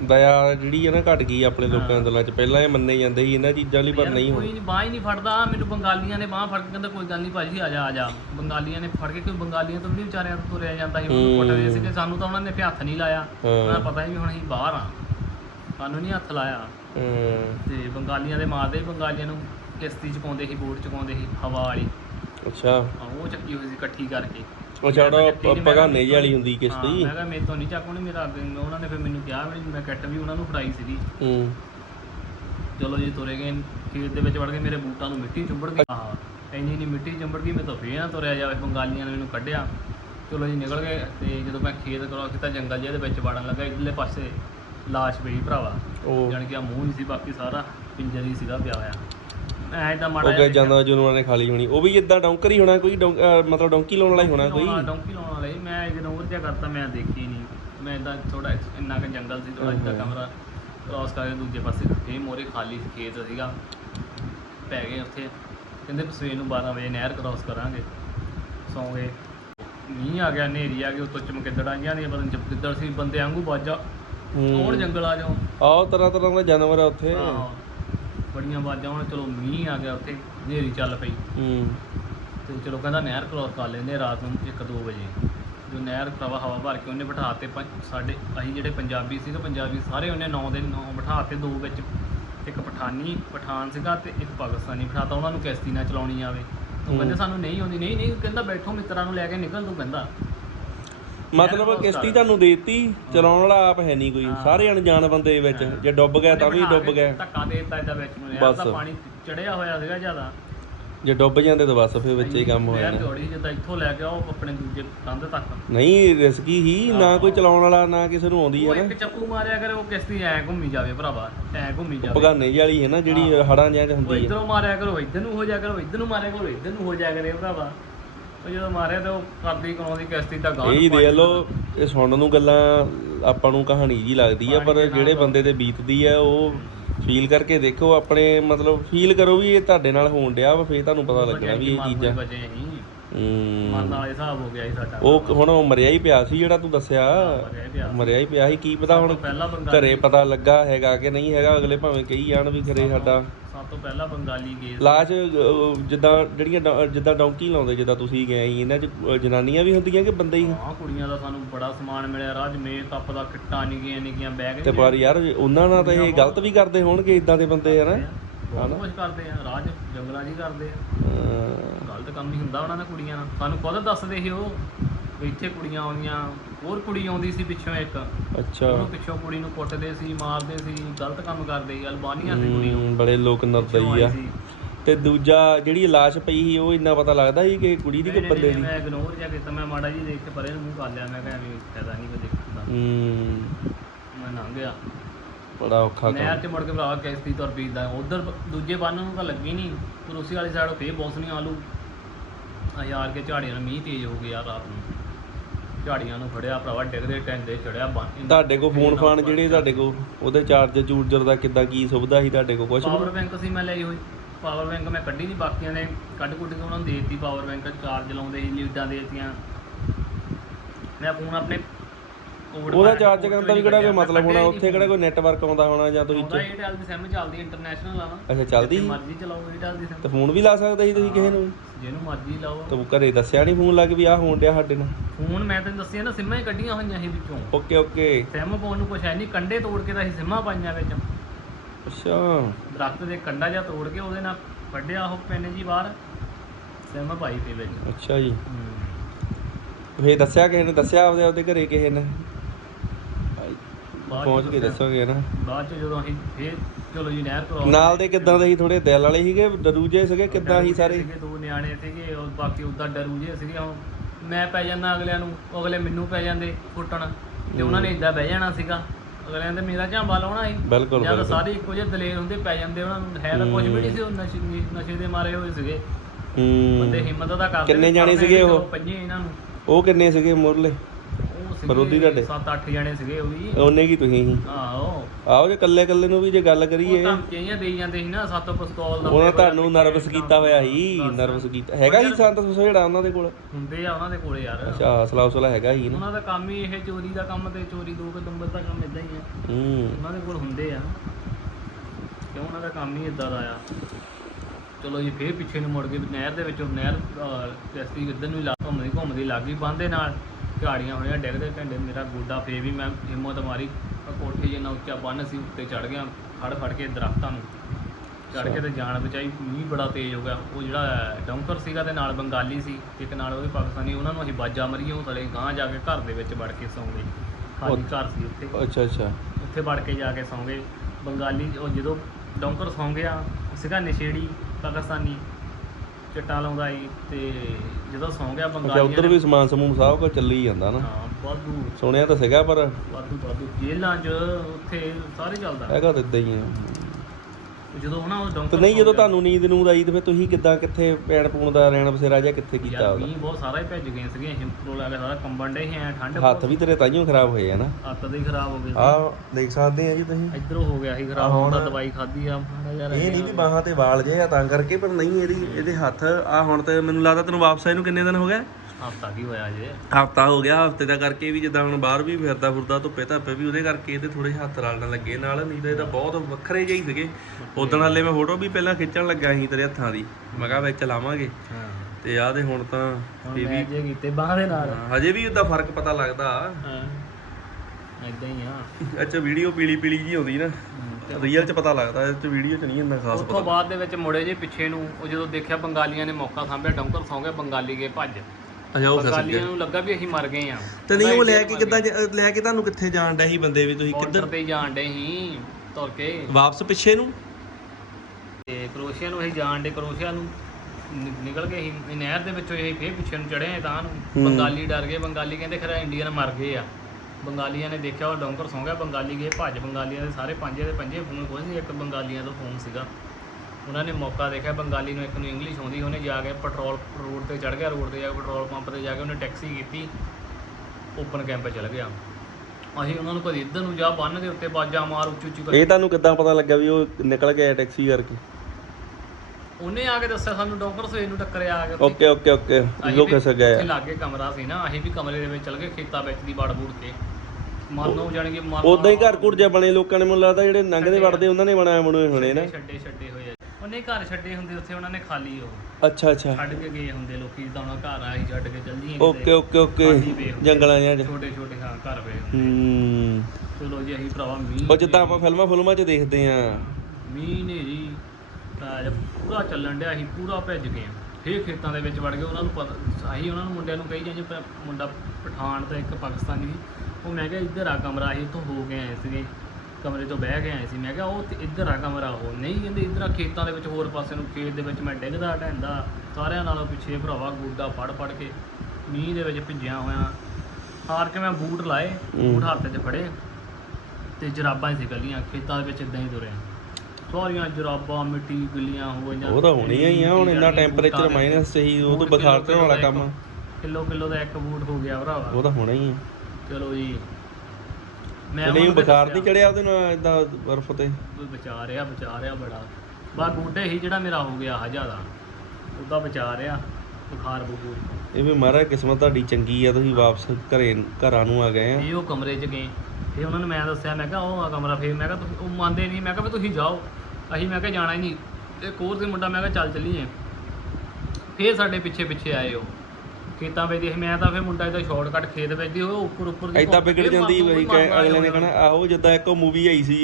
ਦਇਆ ਜਿਹੜੀ ਹੈ ਨਾ ਘਟ ਗਈ ਆਪਣੇ ਲੋਕਾਂ ਦੇ ਦਿਲਾਂ 'ਚ। ਪਹਿਲਾਂ ਇਹ ਮੰਨੇ ਜਾਂਦੇ ਸੀ ਇਹਨਾਂ ਚੀਜ਼ਾਂ ਲਈ ਪਰ ਨਹੀਂ ਕੋਈ ਨਹੀਂ ਬਾਹ ਹੀ ਨਹੀਂ ਫੜਦਾ ਮੈਨੂੰ ਬੰਗਾਲੀਆਂ ਨੇ ਬਾਹ ਫੜ ਕੇ ਕਹਿੰਦਾ ਕੋਈ ਗੱਲ ਨਹੀਂ ਭਾਜੀ ਆ ਜਾ ਆ ਜਾ। ਬੰਗਾਲੀਆਂ ਨੇ ਫੜ ਕੇ ਕੋਈ ਬੰਗਾਲੀਆਂ ਤੋਂ ਵੀ ਨੀ ਵਿਚਾਰਿਆਂ ਤੋਂ ਤੁਰਿਆ ਜਾਂਦਾ ਸੀ ਉਹਨੂੰ ਕੁੱਟਦੇ ਸੀਗੇ। ਸਾਨੂੰ ਤਾਂ ਉਹਨਾਂ ਨੇ ਹੱਥ ਨਹੀਂ ਲਾਇਆ। ਉਹਨਾਂ ਨੂੰ ਪਤਾ ਹੀ ਵੀ ਹੁਣ ਅਸੀਂ ਬਾਹਰ ਆ। ਸਾਨੂੰ ਨਹੀਂ ਹੱਥ ਲਾਇਆ। ਹੂੰ ਤੇ ਬੰਗਾਲੀਆਂ ਦੇ ਮਾਰਦੇ ਸੀ ਬੰਗਾਲੀਆਂ ਨੂੰ ਕਿਸ਼ਤੀ ਚ ਪਾਉਂਦੇ ਸੀ ਬੋਟ ਚ ਪਾਉਂਦੇ ਸੀ ਹਵਾ ਵਾਲੀ। ਅੱਛਾ। ਉਹ ਚੱਕੀ ਹੋਈ ਸੀ ਇਕੱਠੀ ਕਰਕੇ। ਉਹ ਛੜਾ ਪਗਾਨੇ ਜਿਹੀ ਵਾਲੀ ਹੁੰਦੀ ਹਾਂ, ਕਿਸ਼ਤੀ। ਮੈਂ ਕਿਹਾ ਮੇਰੇ ਤੋਂ ਨਹੀਂ ਚੱਕ ਉਹਨੇ ਮੇਰਾ ਅੱਗੇ- ਉਹਨਾਂ ਨੇ ਫਿਰ ਮੈਨੂੰ ਕਿਹਾ ਵੀ ਮੈਂ ਕਿੱਟ ਵੀ ਉਹਨਾਂ ਨੂੰ ਫੜਾਈ ਸੀਗੀ। ਹੂੰ। ਚਲੋ ਜੀ ਤੁਰੇ ਗਏ ਖੇਤ ਦੇ ਵਿੱਚ ਵੜ ਕੇ ਮੇਰੇ ਬੂਟਾਂ ਨੂੰ ਮਿੱਟੀ ਚੁੰਬੜ ਗਈ। ਹਾਂ ਇੰਨੀ ਨਹੀਂ ਮਿੱਟੀ ਚੁੰਬੜ ਗਈ ਮੈਂ ਤਾਂ ਫੇਰ ਨਾ ਤੁਰਿਆ ਜਾਵੇ ਬੰਗਾਲੀਆਂ ਨੇ ਮੈਨੂੰ ਕੱਢਿਆ। ਚਲੋ ਜੀ ਨਿਕਲ ਗਏ ਤੇ ਜਦੋਂ ਮੈਂ ਖੇਤ ਕਰੋ ਕੀਤਾ ਜੰਗਲ ਜਿਹੇ ਦੇ ਵਿੱਚ ਵੜਨ ਲੱਗਾ ਇਧਰਲੇ ਪਾਸੇ ਲਾਸ਼ ਪਈ ਭਰਾਵਾ। ਉਹ ਜਾਣ ਕੇ ਆ ਮੂੰਹ ਨਹੀਂ ਸੀ ਬਾਕੀ ਸਾਰਾ ਪਿੰਜਰ ਹੀ ਸੀਗਾ ਪਿਆ ਹੋਇਆ। ਇਦਾਂ ਉਹ ਮਾੜਾ ਗਏ ਜਾਂਦਾ ਜਦੋਂ ਉਹਨਾਂ ਨੇ ਖਾਲੀ ਹੋਣੀ। ਉਹ ਵੀ ਇਦਾਂ ਡੌਂਕਰ ਹੀ ਹੋਣਾ ਕੋਈ ਮਤਲਬ ਡੌਂਕੀ ਲਾਉਣ ਵਾਲਾ ਹੀ ਹੋਣਾ ਕੋਈ। ਲਾਉਣਾ, ਡੌਂਕੀ ਲਾਉਣ ਵਾਲੇ ਮੈਂ ਇਗਨੋਰ ਜਿਹਾ ਕਰਤਾ ਮੈਂ ਦੇਖੀ ਨਹੀਂ। ਮੈਂ ਇਦਾਂ ਥੋੜਾ ਇੰਨਾ ਕੁ ਜੰਗਲ ਸੀ ਥੋੜਾ ਜਿਹਾ ਕਮਰਾ ਕ੍ਰਾਸ ਕਰਕੇ ਦੂਜੇ ਪਾਸੇ ਇਹ ਮੋਰੇ ਖਾਲੀ ਖੇਤ ਸੀਗਾ। ਪੈ ਗਏ ਉੱਥੇ। ਕਹਿੰਦੇ ਸਵੇਰ ਨੂੰ 12 ਵਜੇ ਨਹਿਰ ਕ੍ਰਾਸ ਕਰਾਂਗੇ। ਸੌਂ ਗਏ। ਮੀਂਹ ਆ ਗਿਆ ਹਨੇਰੀ ਆ ਗਈ ਉੱਤੋਂ ਚਮਕਿੱਦੜ ਆਈਆਂ ਨੇ ਪਤਾ ਨਹੀਂ ਚਮਕਿੱਦੜ ਸੀ ਬੰਦੇ ਵਾਂਗੂ ਬਾਜਾ ਹੋਰ ਜੰਗਲ ਆ ਜਾਓ? ਆਹ ਤਰ੍ਹਾਂ ਤਰ੍ਹਾਂ ਦੇ ਜਾਨਵਰ ਆ ਉੱਥੇ। ਆਹੋ। ਬੜੀਆਂ ਬਾਜਾਂ ਹੁਣ ਚਲੋ ਮੀਂਹ ਆ ਗਿਆ ਉੱਥੇ ਹਨੇਰੀ ਚੱਲ ਪਈ। ਹੂੰ। ਤੇ ਚਲੋ ਕਹਿੰਦਾ ਨਹਿਰ ਕ੍ਰੋਸ ਕਰ ਲੈਂਦੇ ਆ ਰਾਤ ਨੂੰ 1-2 ਵਜੇ। ਜੋ ਨਹਿਰ ਪ੍ਰਵਾ ਹਵਾ ਭਰ ਕੇ ਉਹਨੇ ਬਿਠਾ ਤੇ ਪੰਜ- ਸਾਡੇ ਅਸੀਂ ਜਿਹੜੇ ਪੰਜਾਬੀ ਸੀਗੇ ਪੰਜਾਬੀ ਸਾਰੇ ਉਹਨੇ 9 ਦੇ 9 ਬਿਠਾ ਤੇ ਦੋ ਵਿੱਚ ਇੱਕ ਪਠਾਨੀ ਪਠਾਨ ਸੀਗਾ ਤੇ ਇੱਕ ਪਾਕਿਸਤਾਨੀ ਬਿਠਾਤਾ। ਉਹਨਾਂ ਨੂੰ ਕਿਸ਼ਤੀ ਚਲਾਉਣੀ ਆਵੇ। ਉਹ ਕਹਿੰਦੇ ਸਾਨੂੰ ਨਹੀਂ ਆਉਂਦੀ ਨਹੀਂ ਨਹੀਂ ਕਹਿੰਦਾ ਬੈਠੋ ਮਿੱਤਰਾਂ ਨੂੰ ਲੈ ਕੇ ਨਿਕਲ ਤੂੰ ਕਹਿੰਦਾ। ਮਤਲਬ ਕਿਸ਼ਤੀ ਤੁਹਾਨੂੰ ਦੇਤੀ ਚਲਾਉਣ ਵਾਲਾ ਆਪ ਹੈ ਨਹੀਂ ਕੋਈ। ਸਾਰੇ ਅਣਜਾਣ ਬੰਦੇ ਵਿੱਚ ਜੇ ਡੁੱਬ ਗਿਆ ਤਾਂ ਵੀ ਡੁੱਬ ਗਿਆ। ਧੱਕਾ ਦੇ ਦਿੱਤਾ ਇਹਦਾ ਵਿੱਚ ਨੂੰ ਦਾ ਬਸ। ਪਾਣੀ ਚੜਿਆ ਹੋਇਆ ਸੀਗਾ ਜ਼ਿਆਦਾ। ਜੇ ਡੁੱਬ ਜਾਂਦੇ ਤਾਂ ਬਸ ਫਿਰ ਵਿੱਚ ਹੀ ਕੰਮ ਹੋ ਨਹਿਰ ਜਾਣਾ ਜੋੜੀ ਜਿੱਦਾਂ ਇੱਥੋਂ ਲੈ ਕੇ ਉਹ ਆਪਣੇ ਦੂਜੇ ਕੰਧ ਤੱਕ। ਨਹੀਂ ਰਿਸਕੀ ਹੀ ਨਾ ਕੋਈ ਚਲਾਉਣ ਵਾਲਾ ਨਾ ਕਿਸੇ ਨੂੰ ਆਉਂਦੀ ਹੈ ਨਾ। ਇੱਕ ਚੱਪੂ ਮਾਰਿਆ ਕਰੇ ਉਹ ਕਿਸ਼ਤੀ ਐ ਘੁੰਮੀ ਜਾਵੇ ਭਰਾਵਾ ਐ ਘੁੰਮੀ ਜਾਵੇ। ਭਗਾਨੇ ਜਿਹੀ ਵਾਲੀ ਹੈ ਨਾ ਜਿਹੜੀ ਹੜਾਂ ਜਿਹਾਂ 'ਚ ਹੁੰਦੀ ਹੈ। ਇਧਰੋਂ ਮਾਰਿਆ ਕਰੋ ਇਧਰ ਨੂੰ ਹੋ ਜਾ ਕਰੋ ਇਧਰ ਨੂੰ ਮਾਰਿਆ ਕਰੋ ਇਧਰ ਨੂੰ ਹੋ ਜਾ ਕਰੇ ਭਰਾਵਾ। ਉਹ ਜਦੋਂ ਮਾਰਿਆ ਤੇ ਉਹ ਕਰਦੀ ਕਰਾਉਂਦੀ ਕਿਸ਼ਤੀ ਤਾਂ ਗਾਂ ਇਹ ਦੇਖ ਲਓ ਇਹ ਸੁਣਨ ਨੂੰ ਗੱਲਾਂ ਆਪਾਂ ਨੂੰ ਕਹਾਣੀ ਜੀ ਲੱਗਦੀ ਆ ਪਰ ਜਿਹੜੇ ਬੰਦੇ ਤੇ ਬੀਤਦੀ ਆ ਉਹ ਫੀਲ ਕਰਕੇ ਦੇਖੋ ਆਪਣੇ ਮਤਲਬ ਫੀਲ ਕਰੋ ਵੀ ਇਹ ਤੁਹਾਡੇ ਨਾਲ ਹੋਣ ਡਿਆ ਵਾ ਫੇਰ ਤੁਹਾਨੂੰ ਪਤਾ ਲੱਗਣਾ ਵੀ ਇਹ ਚੀਜ਼ਾਂ। ਮਰਨ ਵਾਲਾ ਹਿਸਾਬ ਹੋ ਗਿਆ ਸੀ ਸਾਡਾ। ਉਹ ਹੁਣ ਉਹ ਮਰਿਆ ਹੀ ਪਿਆ ਸੀ ਜਿਹੜਾ ਤੂੰ ਦੱਸਿਆ। ਮਰਿਆ ਹੀ ਪਿਆ। ਮਰਿਆ ਹੀ ਪਿਆ ਸੀ। ਕੀ ਪਤਾ ਹੁਣ ਪਹਿਲਾ ਬੰਗਾਲੀ ਘਰੇ ਪਤਾ ਲੱਗਾ ਹੈਗਾ ਕਿ ਨਹੀਂ ਹੈਗਾ ਅਗਲੇ ਭਾਵੇਂ ਕਹੀ ਜਾਣ ਵੀ ਘਰੇ ਸਾਡਾ। ਸਭ ਤੋਂ ਪਹਿਲਾ ਬੰਗਾਲੀ ਗਏ ਸੀ। ਲਾਸ਼ ਅਹ, ਜਿੱਦਾਂ ਜਿਹੜੀਆਂ ਡੌ- ਜਿੱਦਾਂ ਡੌਂਕੀ ਲਾਉਂਦੇ ਜਿੱਦਾਂ ਤੁਸੀਂ ਗਏ ਸੀ ਇਹਨਾਂ 'ਚ ਅਹ, ਜਨਾਨੀਆਂ ਵੀ ਹੁੰਦੀਆਂ ਕਿ ਬੰਦੇ ਹੀ? ਹਾਂ ਕੁੜੀਆਂ ਦਾ ਸਾਨੂੰ ਬੜਾ ਸਮਾਨ ਮਿਲਿਆ। ਰਾਜ ਮੇਕਅਪ ਦਾ ਕਿੱਟਾਂ ਨਿੱਕੀਆਂ ਨਿੱਕੀਆਂ ਬੈਗ ਤੇ ਪਰ ਯਾਰ ਉਹਨਾਂ ਨਾਲ ਤਾਂ ਇਹ ਗਲਤ ਵੀ ਕਰਦੇ ਹੋਣਗੇ ਇਦਾਂ ਦੇ ਬੰਦੇ ਹਨ? ਬਹੁਤ ਕੁਝ ਕਰਦੇ ਆ। ਰਾਜ ਜੰਗਲਾਂ ਜੀ ਕਰਦੇ ਆ। ਗਲਤ ਕੰਮ ਹੀ ਹੁੰਦਾ ਉਹਨਾਂ ਦਾ ਕੁੜੀਆਂ ਨਾਲ। ਸਾਨੂੰ ਖੁਦ ਦੱਸਦੇ ਸੀ ਉਹ ਵੀ ਇੱਥੇ ਕੁੜੀਆਂ ਆਉਂਦੀਆਂ। ਹੋਰ ਕੁੜੀ ਆਉਂਦੀ ਸੀ ਪਿੱਛੋਂ ਇੱਕ। ਅੱਛਾ। ਉਹਨੂੰ ਪਿੱਛੋਂ ਕੁੜੀ ਨੂੰ ਕੁੱਟਦੇ ਸੀ ਮਾਰਦੇ ਸੀ ਗਲਤ ਕੰਮ ਕਰਦੇ ਸੀ ਅਲਬਾਨੀਆ ਸੀ ਕੁੜੀ ਉਹ। ਹਮ, ਬੜੇ ਲੋਕ ਨਰਦਈ ਆ। ਤੇ ਦੂਜਾ ਜਿਹੜੀ ਲਾਸ਼ ਪਈ ਸੀ ਉਹ ਇੰਨਾ ਪਤਾ ਲੱਗਦਾ ਸੀ ਕਿ ਕੁੜੀ ਦੀ ਕਿ ਬੰਦੇ ਦੀ? ਮੈਂ ਇਗਨੋਰ ਜਿਹਾ ਕੀਤਾ ਮੈਂ ਮਾੜਾ ਜੀ ਦੇਖ ਕੇ ਪਰੇ ਨੂੰ ਮੂੰਹ ਕਰ ਲਿਆ ਮੈਂ ਕਿਹਾ ਵੀ ਫਾਇਦਾ ਨਹੀਂ ਕੋਈ ਦੇਖਣ ਦਾ। ਹੂੰ। ਮੈਂ ਲੰਘ ਗਿਆ। ਬੜਾ ਔਖਾ ਕੰਮ। ਨਹਿਰ 'ਚ ਮੁੜ ਕੇ ਭਰਾ ਕਿਸ਼ਤੀ ਤੁਰ ਪੀਦਾ ਉਧਰ ਦੂਜੇ ਬੰਨ ਨੂੰ ਤਾਂ ਲੱਗੀ ਨਹੀਂ। ਰੂਸੀ ਵਾਲੀ ਸਾਈਡ ਫੇਰ ਬੌਸਨੀ ਆਲੂ ਆ ਯਾਰ ਕੇ ਝਾੜੀਆਂ ਨਾਲ ਮੀਂਹ ਤੇਜ਼ ਹੋ ਗਿਆ ਰਾਤ ਨੂੰ। ਝਾੜੀਆਂ ਨੂੰ ਫੜਿਆ ਭਰਾਵਾ ਡਿੱਗਦੇ ਟੈਂਦੇ ਚੜਿਆ ਤੁਹਾਡੇ ਕੋਲ ਫੋਨ ਫਾਨ ਜਿਹੜੇ ਤੁਹਾਡੇ ਕੋਲ ਉਹਦੇ ਚਾਰਜ ਚੂਰਜਰ ਦਾ ਕਿੱਦਾਂ ਕੀ ਸੁਵਿਧਾ ਸੀ ਤੁਹਾਡੇ ਕੋਲ? ਕੁਝ ਪਾਵਰ ਬੈਂਕ ਸੀ ਮੈਂ ਲਈ ਹੋਈ ਪਾਵਰ ਬੈਂਕ ਮੈਂ ਕੱਢੀ ਨਹੀਂ ਬਾਕੀਆਂ ਨੇ ਕੱਢ ਕੁੱਟ ਕੇ ਉਹਨਾਂ ਨੂੰ ਦੇ ਦਿੱਤੀ ਪਾਵਰ ਬੈਂਕ ਚਾਰਜ ਲਾਉਂਦੇ ਸੀ ਲੀਡਾਂ ਦੇ ਦਿੱਤੀਆਂ। ਮੈਂ ਫੋਨ ਆਪਣੇ ਕੋਡ ਉਹਦਾ ਚਾਰਜ ਕਰਨ ਦਾ ਵੀ ਕਿਹੜਾ ਕੋਈ ਮਤਲਬ ਹੋਣਾ? ਉੱਥੇ ਕਿਹੜਾ ਕੋਈ ਨੈਟਵਰਕ ਆਉਂਦਾ ਹੋਣਾ ਜਾਂ ਤੁਸੀਂ ਉਹਦਾ 에ਅਰਟੈਲ ਦੀ ਸਿਮ ਚੱਲਦੀ ਇੰਟਰਨੈਸ਼ਨਲ ਆ ਨਾ। ਅੱਛਾ ਚੱਲਦੀ? ਜਿੱਥੇ ਮਰਜ਼ੀ ਚਲਾਓ 에ਅਰਟੈਲ ਦੀ ਤੇ ਸਿਮ ਫੋਨ ਵੀ ਲਾ ਸਕਦੇ ਸੀ ਤੁਸੀਂ ਕਿਸੇ ਨੂੰ? ਜਿਹਨੂੰ ਮਰਜ਼ੀ ਲਾਓ। ਤੇ ਘਰੇ ਦੱਸਿਆ ਨਹੀਂ ਫੋਨ ਲੱਗ ਵੀ ਆਹ ਹੋਣ ਡਿਆ ਸਾਡੇ ਨਾਲ ਫੋਨ ਮੈਂ ਤੈਨੂੰ ਦੱਸਿਆ ਨਾ ਸਿੰਮਾਂ ਹੀ ਕੱਢੀਆਂ ਹੋਈਆਂ ਸੀ ਵਿੱਚੋਂ। ਓਕੇ ਓਕੇ ਸਿਮ ਪਾਉਣ ਨੂੰ ਕੁਛ ਹੈ ਨਹੀਂ ਕੰਡੇ ਤੋੜ ਕੇ ਤਾਂ ਅਸੀਂ ਸਿੰਮਾਂ ਪਾਈਆਂ ਵਿੱਚ। ਅੱਛਾ। ਦਰਖਤ ਦੇ ਕੰਡਾ ਜਿਹਾ ਤੋੜ ਕੇ ਉਹਦੇ ਨਾਲ ਕੱਢਿਆ ਉਹ ਪਿੰਨ ਜੀ ਬਾਹਰ ਸਿਮ ਪਾਈ ਤੇ ਵਿੱਚ। ਅੱਛਾ ਜੀ। ਫੇਰ ਦੱਸਿਆ ਕਿਸੇ ਨੇ? ਦੱਸਿਆ ਆਪਦੇ ਆਪਦੇ ਘਰੇ ਕਿਸੇ ਨੇ? ਬਾਅਦ ਚ ਪਹੁੰਚ ਕੇ। ਦੱਸੋਗੇ ਨਾ। ਬਾਅਦ ਚ ਜਦੋਂ ਅਸੀਂ ਫੇਰ ਚਲੋ ਜੀ ਨਹਿਰ ਤੋਂ ਨਾਲ ਦੇ ਕਿੱਦਾਂ ਦੇ ਸੀ? ਥੋੜੇ ਦਿਲ ਵਾਲੇ ਸੀਗੇ? ਡਰੂ ਜੇ ਸੀਗੇ ਕਿੱਦਾਂ ਸੀ ਸਾਰੇ? ਸੀਗੇ ਦੋ ਨਿਆਣੇ ਸੀਗੇ ਉਹ ਬਾਕੀ ਉਦਾਂ ਡਰੂ ਜੇ ਸੀਗੇ ਹੁਣ ਮੈਂ ਪੈ ਜਾਂਦਾ ਅਗਲਿਆਂ ਨੂੰ ਉਹ ਅਗਲੇ ਮੈਨੂੰ ਪੈ ਜਾਂਦੇ ਫੁੱਟਣ। ਤੇ ਉਹਨਾਂ ਨੇ ਇਦਾਂ ਬਹਿ ਜਾਣਾ ਸੀਗਾ। ਅਗਲਿਆਂ ਦੇ ਮੇਰਾ ਝਾਂਬਾ ਲਾਉਣਾ ਸੀ। ਬਿਲਕੁਲ ਜਦ ਬਿਲਕੁਲ। ਸਾਰੇ ਇੱਕੋ ਜਿਹੇ ਦਲੇਰ ਹੁੰਦੇ ਪੈ ਜਾਂਦੇ ਉਹਨਾਂ ਨੂੰ। ਹੈ ਤਾਂ ਕੁਝ ਵੀ ਨਹੀਂ ਸੀ ਉਹ ਨਸ਼ੇ ਨਸ਼ੇ ਦੇ ਮਾਰੇ ਹੋਏ ਸੀਗੇ। ਬੰਦੇ ਹੂੰ ਹਿੰਮਤ ਦਾ ਕਰਦੇ ਕਿੰਨੇ ਜਾਣੇ ਸੀਗੇ ਉਹ? ਪੰਜੇ ਇਹਨਾਂ ਨੂੰ। ਉਹ ਕਿੰਨੇ ਸੀਗੇ ਮੁਰਲੇ? ਉਹ ਵਿਰੋਧੀ ਤੁਹਾਡੇ? 7-8 ਜਣੇ ਸੀਗੇ ਉਹ ਵੀ। ਉਹਨੇ ਕੀ ਤੁਸੀਂ? ਸੀ ਆਹੋ ਆਓ ਜੇ ਕੱਲੇ ਕੱਲੇ ਨੂੰ ਵੀ ਜੇ ਗੱਲ ਉਹ ਕਰੀਏ। ਧਮਕੀਆਂ ਦੇਈ ਜਾਂਦੇ ਸੀ ਨਾ ਸੱਤ ਪਿਸਤੌਲ ਦਾ ਉਹਨਾਂ ਤੁਹਾਨੂੰ ਨਰਵਸ ਕੀਤਾ ਹੋਇਆ ਸੀ ਨਰਵਸ ਕੀਤਾ। ਹੈਗਾ ਸੀ ਸੰਤ ਸੁਸੇੜਾ ਉਹਨਾਂ ਦੇ ਕੋਲ? ਹੁੰਦੇ ਆ ਉਹਨਾਂ ਦੇ ਕੋਲੇ ਯਾਰ। ਅੱਛਾ ਅਸਲਾ ਉਸਲਾ ਹੈਗਾ ਸੀ ਨਾ। ਉਹਨਾਂ ਦਾ ਕੰਮ ਹੀ ਇਹ ਚੋਰੀ ਦਾ ਕੰਮ ਤੇ ਚੋਰੀ ਦੋ ਕੁ ਨੰਬਰ ਦਾ ਕੰਮ ਇਦਾਂ ਹੀ ਆ। ਹੂੰ। ਉਹਨਾਂ ਦੇ ਕੋਲ ਹੁੰਦੇ ਆ। ਕਿਉਂ ਉਹਨਾਂ ਦਾ ਕੰਮ ਹੀ ਇਦਾਂ ਦਾ ਆ? ਚਲੋ ਜੀ ਫੇਰ ਪਿੱਛੇ ਨੂੰ ਮੁੜ ਕੇ ਨਹਿਰ ਦੇ ਵਿੱਚੋਂ ਨਹਿਰ ਕਿਸ਼ਤੀ ਇੱਧਰ ਨੂੰ ਹੀ ਲਾ ਘੁੰਮਦੀ ਘੁੰਮਦੀ ਲੱਗ ਗਈ ਬੰਦੇ ਨਾਲ। ਝਾੜੀਆਂ ਹੋਣੀਆਂ ਡਿੱਗਦੇ ਢੰਡੇ ਮੇਰਾ ਗੋਡਾ ਫੇਰ ਵੀ ਮੈਂ ਹਿੰਮਤ ਮਾਰੀ ਕੋਠੇ ਜਿੰਨਾ ਉੱਚਾ ਬੰਨ ਸੀ ਉੱਤੇ ਚੜ ਗਿਆ ਫੜ ਫੜ ਕੇ ਦਰਖਤਾਂ ਨੂੰ। ਚੜ ਕੇ ਤੇ ਜਾਨ ਬਚਾਈ ਮੀਂਹ ਬੜਾ ਤੇਜ਼ ਹੋ ਗਿਆ। ਉਹ ਜਿਹੜਾ ਡੌਂਕਰ ਸੀਗਾ ਤੇ ਨਾਲ ਬੰਗਾਲੀ ਸੀ ਇੱਕ ਨਾਲ ਉਹਦੇ ਪਾਕਿਸਤਾਨੀ ਉਹਨਾਂ ਨੂੰ ਅਸੀਂ ਬਾਜਾ ਮਰੀਆਂ ਉਹ ਥਲੇ ਗਾਂ ਜਾ ਕੇ ਘਰ ਦੇ ਵਿੱਚ ਵੜ ਕੇ ਸੌਂ ਗਏ। ਖਾਲੀ ਘਰ ਸੀ ਉੱਥੇ। ਅੱਛਾ ਅੱਛਾ। ਉੱਥੇ ਵੜ ਕੇ ਜਾ ਕੇ ਸੌਂ ਗਏ। ਬੰਗਾਲੀ ਉਹ ਜਦੋਂ ਡੌਂਕਰ ਸੌਂ ਗਿਆ ਸੀਗਾ ਨਸ਼ੇੜੀ ਪਾਕਿਸਤਾਨੀ ਚਿੱਟਾ ਲਾਉਂਦਾ ਸੀ ਤੇ ਜਦੋਂ ਸੌਂ ਗਿਆ ਅੱਛਾ ਬੰਗਾਲੀਆਂ ਉਧਰ ਵੀ ਸਮਾਨ ਸਮੂਨ ਸਭ ਕੁਝ ਚੱਲੀ ਜਾਂਦਾ ਨਾ। ਹਾਂ ਵਾਧੂ। ਸੁਣਿਆ ਤਾਂ ਸੀਗਾ ਪਰ ਵਾਧੂ ਵਾਧੂ। ਜੇਲ੍ਹਾਂ 'ਚ ਉੱਥੇ ਸਾਰੇ ਚੱਲਦਾ। ਹੈਗਾ ਤਾਂ ਇਦਾਂ ਹੀ ਆ ਜਦੋਂ ਉਹਨਾਂ ਉਹ ਤੇ ਡੌਂਕਰ ਨਹੀਂ ਸੌਂ ਜਦੋਂ ਤੁਹਾਨੂੰ ਨੀਂਦ ਨੂੰਦ ਆਈ ਤੇ ਫਿਰ ਤੁਸੀਂ ਕਿੱਦਾਂ ਕਿੱਥੇ ਪੈਣ ਪੂਣ ਦਾ ਰਹਿਣ ਬਸੇਰਾ ਜਾਂ ਕਿੱਥੇ ਕੀਤਾ ਯਾਰ ਉਹਦਾ? ਮੀਂਹ ਬਹੁਤ ਸਾਰਾ ਹੀ ਭਿੱਜ ਗਏ ਸੀਗੇ ਹਿੰਪਰੋ ਲਾ ਕੇ ਸਾਰਾ ਕੰਬਣ ਡੇ ਹੈ ਠੰਡ ਹੱਥ ਵੀ ਤੇਰੇ ਤਾਈਓ ਖਰਾਬ ਹੋਏ ਆ ਨਾ। ਹੱਥ ਦੇ ਹੀ ਖਰਾਬ ਹੋ ਗਏ ਆਹ ਦੇਖ ਸਕਦੇ ਆ ਜੀ ਤੁਸੀਂ। ਇਧਰੋਂ ਹੋ ਗਿਆ ਸੀ ਖਰਾਬ ਹੁਣ- ਤਾਂ ਦਵਾਈ ਖਾਧੀ ਆ ਮਾੜਾ ਜਿਹਾ ਰਹਿ ਇਹ ਨਹੀਂ। ਵੀ ਬਾਹਾਂ ਤੇ ਵਾਲ ਜੇ ਆ ਤਾਂ ਕਰਕੇ ਪਰ ਨਹੀਂ ਇਹਦੀ ਇਹਦੇ ਹੱਥ ਆ ਹੁਣ ਤੇ ਮੈਨੂੰ ਲੱਗਦਾ ਤੈਨੂੰ ਵਾਪਸ ਆਏ ਨੂੰ ਕਿੰਨੇ ਦਿਨ ਹੋ ਗਏ? ਹਫ਼ਤਾ ਕੀ ਹੋਇਆ ਜੇ ਹਫਤਾ ਹੋ ਗਿਆ ਹਫ਼ਤੇ ਦਾ ਕਰਕੇ ਵੀ ਜਿੱਦਾਂ ਹੁਣ ਬਾਹਰ ਵੀ ਫਿਰਦਾ ਫੁਰਦਾ ਧੁੱਪੇ ਧਾਪੇ ਵੀ ਉਹਦੇ ਕਰਕੇ ਇਹਦੇ ਥੋੜੇ ਹੱਥ ਰਲਣ ਲੱਗੇ। ਨਾਲ ਨਹੀਂ ਤਾਂ ਇਹਦਾ ਬਹੁਤ ਵੱਖਰੇ ਜਿਹੇ ਸੀਗੇ। ਉਦੋਂ ਹਾਲੇ ਮੈਂ ਫੋਟੋ ਵੀ ਪਹਿਲਾਂ ਖਿੱਚਣ ਲੱਗਾ ਸੀ ਤੇਰੇ ਹੱਥਾਂ ਦੀ। ਮੈਂ ਕਿਹਾ ਵਿੱਚ ਲਾਵਾਂਗੇ। ਹਾਂ। ਤੇ ਆਹ ਦੇ ਹੁਣ ਤਾਂ ਇਹ ਜੇ ਕੀਤੇ ਬਾਹ ਦੇ ਨਾਲ। ਹਜੇ ਵੀ ਉਹਦਾ ਫ਼ਰਕ ਪਤਾ ਲੱਗਦਾ। ਹਾਂ। ਇਦਾਂ ਹੀ ਆ। ਅੱਛਾ ਵੀਡੀਓ ਪੀਲੀ ਪੀਲੀ ਜੀ ਆਉਂਦੀ ਨਾ। ਰੀਅਲ ਚ ਪਤਾ ਲੱਗਦਾ ਇਹ ਚ ਵੀਡੀਓ ਚ ਨਹੀਂ ਇੰਨਾ ਖਾਸ ਉਸ ਤੋਂ ਬਾਅਦ ਦੇ ਵਿੱਚ ਮੁੜੇ ਜੇ ਪਿੱਛੇ ਨੂੰ ਉਹ ਜਦੋਂ ਦੇਖਿਆ ਬੰਗਾਲੀਆਂ ਨੇ ਮੌਕਾ ਸਾਂਭਿਆ ਡੌਂਕਰ ਸੌਂ ਗਏ ਬੰਗਾਲੀ ਗਏ ਭੱਜ। ਅੱਛਾ ਉਹ ਬੰਗਾਲੀਆਂ ਨੂੰ ਲੱਗਾ ਵੀ ਅਸੀਂ ਮਰ ਗਏ ਆ। ਤੇ ਨਹੀਂ ਉਹ ਲੈ ਕੇ ਕਿੱਦਾਂ ਜ- ਲੈ ਕੇ ਤੁਹਾਨੂੰ ਕਿੱਥੇ ਜਾਣ ਡਿਆ ਸੀ ਬੰਦੇ ਵੀ ਤੁਸੀਂ? ਬਾਰਡਰ ਕਿੱਧਰ? ਤੇ ਹੀ ਜਾਣ ਡੇ ਸੀ ਤੁਰ ਕੇ। ਵਾਪਸ ਪਿੱਛੇ ਨੂੰ? ਤੇ ਕਰੋਸ਼ੀਆ ਨੂੰ ਅਸੀਂ ਜਾਣ ਡੇ ਕਰੋਸ਼ੀਆ ਨੂੰ ਨਿ- ਨਿਕਲ ਗਏ ਸੀ। ਇਹ ਨਹਿਰ ਦੇ ਵਿੱਚੋਂ ਅਸੀਂ ਫੇਰ ਪਿੱਛੇ ਨੂੰ ਚੜੇ ਤਾਂ ਨੂੰ। ਬੰਗਾਲੀ ਡਰ ਗਏ। ਬੰਗਾਲੀ ਕਹਿੰਦੇ ਖਰਾ ਇੰਡੀਅਨ ਮਰ ਗਏ ਆ। ਬੰਗਾਲੀਆਂ ਨੇ ਦੇਖਿਆ ਉਹ ਡੌਂਕਰ ਸੌਂ ਗਿਆ। ਬੰਗਾਲੀ ਗਏ ਭੱਜ ਬੰਗਾਲੀਆਂ ਦੇ ਸਾਰੇ ਪੰਜੇ ਦੇ ਪੰਜੇ ਫੋਨ ਕੋਈ ਨਹੀਂ ਇੱਕ ਬੰਗਾਲੀਆਂ ਦਾ ਫੋਨ ਸੀਗਾ। ਉਹਨਾਂ ਨੇ ਮੌਕਾ ਦੇਖਿਆ ਬੰਗਾਲੀ ਨੂੰ ਇੱਕ ਨੂੰ ਇੰਗਲਿਸ਼ ਆਉਂਦੀ ਉਹਨੇ ਜਾ ਕੇ ਪੈਟਰੋਲ ਰੋਡ ਤੇ ਚੜ ਗਿਆ ਰੋਡ ਤੇ ਜਾ ਕੇ ਪੈਟਰੋਲ ਪੰਪ ਤੇ ਜਾ ਕੇ ਉਹਨੇ ਟੈਕਸੀ ਕੀਤੀ ਓਪਨ ਕੈਂਪ ਚਲ ਗਿਆ। ਅਸੀਂ ਉਹਨਾਂ ਨੂੰ ਕਦੇ ਇੱਧਰ ਨੂੰ ਜਾ ਬੰਨ ਦੇ ਉੱਤੇ ਬਾਜਾ ਮਾਰ ਉੱਚੀ ਉੱਚੀ ਇਹ ਤੁਹਾਨੂੰ ਕਿੱਦਾਂ ਪਤਾ ਲੱਗਾ ਵੀ ਉਹ ਨਿਕਲ ਗਿਆ ਟੈਕਸੀ ਕਰਕੇ? ਉਹਨੇ ਆ ਕੇ ਦੱਸਿਆ ਸਾਨੂੰ ਡੌਂਕਰ ਸਵੇਰ ਨੂੰ ਟੱਕਰਿਆ ਆ ਕੇ। Okay okay okay. ਜੋ ਖਿਸ ਗਿਆ। ਉੱਥੇ ਲਾਗੇ ਕਮਰਾ ਸੀ ਨਾ ਅਸੀਂ ਵੀ ਕਮਰੇ ਦੇ ਵਿੱਚ ਚਲ ਗਏ ਖੇਤਾਂ ਵਿੱਚ ਦੀ ਵੜ ਬੂੜ ਕੇ। ਮਾਨੋ ਜਾਣ ਕੇ ਮਾਨੋ ਉਦਾਂ ਹੀ ਘਰ ਘੁਰ ਜਿਹਾ ਬਣੇ ਲੋਕਾਂ ਨੇ ਮੈਨੂੰ ਲੱਗਦਾ ਜਿਹੜੇ ਲੰਘਦੇ ਵੜਦੇ ਉਹਨਾਂ ਨੇ ਬਣਾਏ ਬਣਾਏ ਹੋਣੇ ਨਾ। ਛੱਡੇ ਛੱਡੇ ਹੋਏ ਉਹਨੇ ਘਰ ਛੱਡੇ ਹੁੰਦੇ ਉੱਥੇ ਉਹਨਾਂ ਨੇ ਖਾਲੀ ਉਹ। ਅੱਛਾ ਅੱਛਾ। ਛੱਡ ਕੇ ਗਏ ਹੁੰਦੇ ਲੋਕੀ ਜਿੱਦਾਂ ਉਹਨਾਂ ਘਰ ਆਈ ਛੱਡ ਕੇ ਚੱਲ ਜੀਏ ਓਕੇ ਓਕੇ ਓਕੇ। ਜੰਗਲਾਂ 'ਚ। ਛੋਟੇ ਛੋਟੇ ਹਾਂ ਘਰ ਪਏ ਹੁੰਦੇ। ਹੂੰ। ਚਲੋ ਜੀ ਅਸੀਂ ਭਰਾਵਾ ਮੀਂਹ ਉਹ ਜਿੱਦਾਂ ਆਪਾਂ ਫਿਲਮਾਂ ਫਿਲਮਾਂ 'ਚ ਦੇਖਦੇ ਆ ਮੀਂਹ ਨੇ ਜੀ ਰਾਜ ਪੂਰਾ ਚੱਲਣ ਡਿਆ ਅਸੀਂ ਪੂਰਾ ਭਿੱਜ ਗਏ ਫੇਰ ਖੇਤਾਂ ਦੇ ਵਿੱਚ ਵੜ ਗਏ ਉਹਨਾਂ ਨੂੰ ਪਤਾ ਅਸੀਂ ਉਹਨਾਂ ਨੂੰ ਮੁੰਡਿਆਂ ਨੂੰ ਕਹੀ ਜਾਂਦੇ ਪ- ਮੁੰਡਾ ਪਠਾਨ ਤੇ ਇੱਕ ਪਾਕਿਸਤਾਨੀ ਸੀ। ਉਹ ਮੈਂ ਕਿਹਾ ਇੱਧਰ ਆ ਕਮਰਾ ਅਸੀਂ ਇੱਥੋਂ ਹੋ ਕੇ ਆਏ ਸੀਗੇ। ਕਮਰੇ ਤੋਂ ਬਹਿ ਕੇ ਆਏ ਸੀ। ਮੈਂ ਕਿਹਾ ਉਹ ਤੇ ਇੱਧਰ ਆ ਕਮਰਾ ਉਹ ਨਹੀਂ ਕਹਿੰਦੇ ਇੱਧਰ ਆ ਖੇਤਾਂ ਦੇ ਵਿੱਚ ਹੋਰ ਪਾਸੇ ਨੂੰ ਖੇਤ ਦੇ ਵਿੱਚ ਮੈਂ ਡਿੱਗਦਾ ਢੈਂਦਾ ਸਾਰਿਆਂ ਨਾਲੋਂ ਪਿੱਛੇ ਭਰਾਵਾ ਗੋਡਾ ਫੜ ਫੜ ਕੇ ਮੀਂਹ ਦੇ ਵਿੱਚ ਭਿੱਜਿਆ ਹੋਇਆ। ਹਾਰ ਕੇ ਮੈਂ ਬੂਟ ਲਾਏ ਬੂਟ ਹੱਥ 'ਚ ਫੜੇ ਤੇ ਜਰਾਬਾਂ ਹੀ ਸੀ ਗਲੀਆਂ ਖੇਤਾਂ ਦੇ ਵਿੱਚ ਇਦਾਂ ਹੀ ਤੁਰੇ। ਸਾਰੀਆਂ ਜਰਾਬਾਂ ਮਿੱਟੀ ਗਿੱਲੀਆਂ ਹੋ ਗਈਆਂ ਉਹ ਤਾਂ ਹੋਣੀਆਂ ਹੀ ਆ ਹੁਣ ਇੰਨਾ ਟੈਂਪਰੇਚਰ ਮਾਈਨਸ ਚ ਹੀ ਉਹ ਤਾਂ ਬੁਖਾਰ ਤੇ ਵਾਲਾ ਕੰਮ। ਕਿਲੋ ਕਿਲੋ ਦਾ ਇੱਕ ਬੂਟ ਹੋ ਗਿਆ ਭਰਾਵਾ। ਉਹ ਤਾਂ ਹੋਣਾ ਹੀ ਆ। ਚਲੋ ਜੀ। ਮੈਂ ਤੇ ਨਹੀਂ ਬੁਖਾਰ ਨਹੀਂ ਚੜਿਆ ਉਹਦੇ ਨਾਲ ਇਦਾਂ ਬਰਫ਼ ਤੇ? ਬਚਾ ਰਿਹਾ ਬਚਾ ਰਿਹਾ ਬੜਾ। ਬਾ ਗੋਡੇ ਹੀ ਜਿਹੜਾ ਮੇਰਾ ਹੋ ਗਿਆ ਹਜਾ ਦਾ ਉਹਦਾ ਬਚਾ ਰਿਹਾ ਬੁਖਾਰ ਬੁਖੂਰ। ਇਹ ਵੀ ਮਹਾਰਾਜ ਕਿਸਮਤ ਤੁਹਾਡੀ ਚੰਗੀ ਆ ਤੁਸੀਂ ਵਾਪਸ ਘਰੇ ਘਰਾਂ ਨੂੰ ਆ ਗਏ ਆ। ਇਹ ਉਹ ਕਮਰੇ 'ਚ ਗਏ। ਫਿਰ ਉਹਨਾਂ ਨੂੰ ਮੈਂ ਦੱਸਿਆ ਮੈਂ ਕਿਹਾ ਉਹ ਆ ਕਮਰਾ ਫਿਰ ਮੈਂ ਕਿਹਾ ਤੁਸੀਂ ਉਹ ਮੰਨਦੇ ਨਹੀਂ ਮੈਂ ਕਿਹਾ ਵੀ ਤੁਸੀਂ ਜਾਓ। ਅਸੀਂ ਮੈਂ ਕਿਹਾ ਜਾਣਾ ਹੀ ਨਹੀਂ। ਇਹ ਕੋਰ ਦੇ ਮੁੰਡਾ ਮੈਂ ਕਿਹਾ ਚੱਲ ਚੱਲੀਏ। ਫਿਰ ਸਾਡੇ ਪਿੱਛੇ ਪਿੱਛੇ ਆਏ ਉਹ। ਖੇਤਾਂ ਵਿੱਚ ਦੀ ਮੈਂ ਤਾਂ ਫਿਰ ਮੁੰਡਾ ਇਹਦਾ ਸ਼ਾਰਟਕਟ ਖੇਤ ਵਿੱਚ ਦੀ ਉਹ ਉੱਪਰ ਉੱਪਰ ਦੀ ਐਦਾਂ ਵਿਗੜ ਜਾਂਦੀ ਬਈ ਹੀ ਕਿ ਮਾਰਨਾ ਅਗਲੇ ਨੇ। ਕਹਣਾ ਆਹੋ ਜਿੱਦਾਂ ਇੱਕ ਮੂਵੀ ਆਈ ਸੀ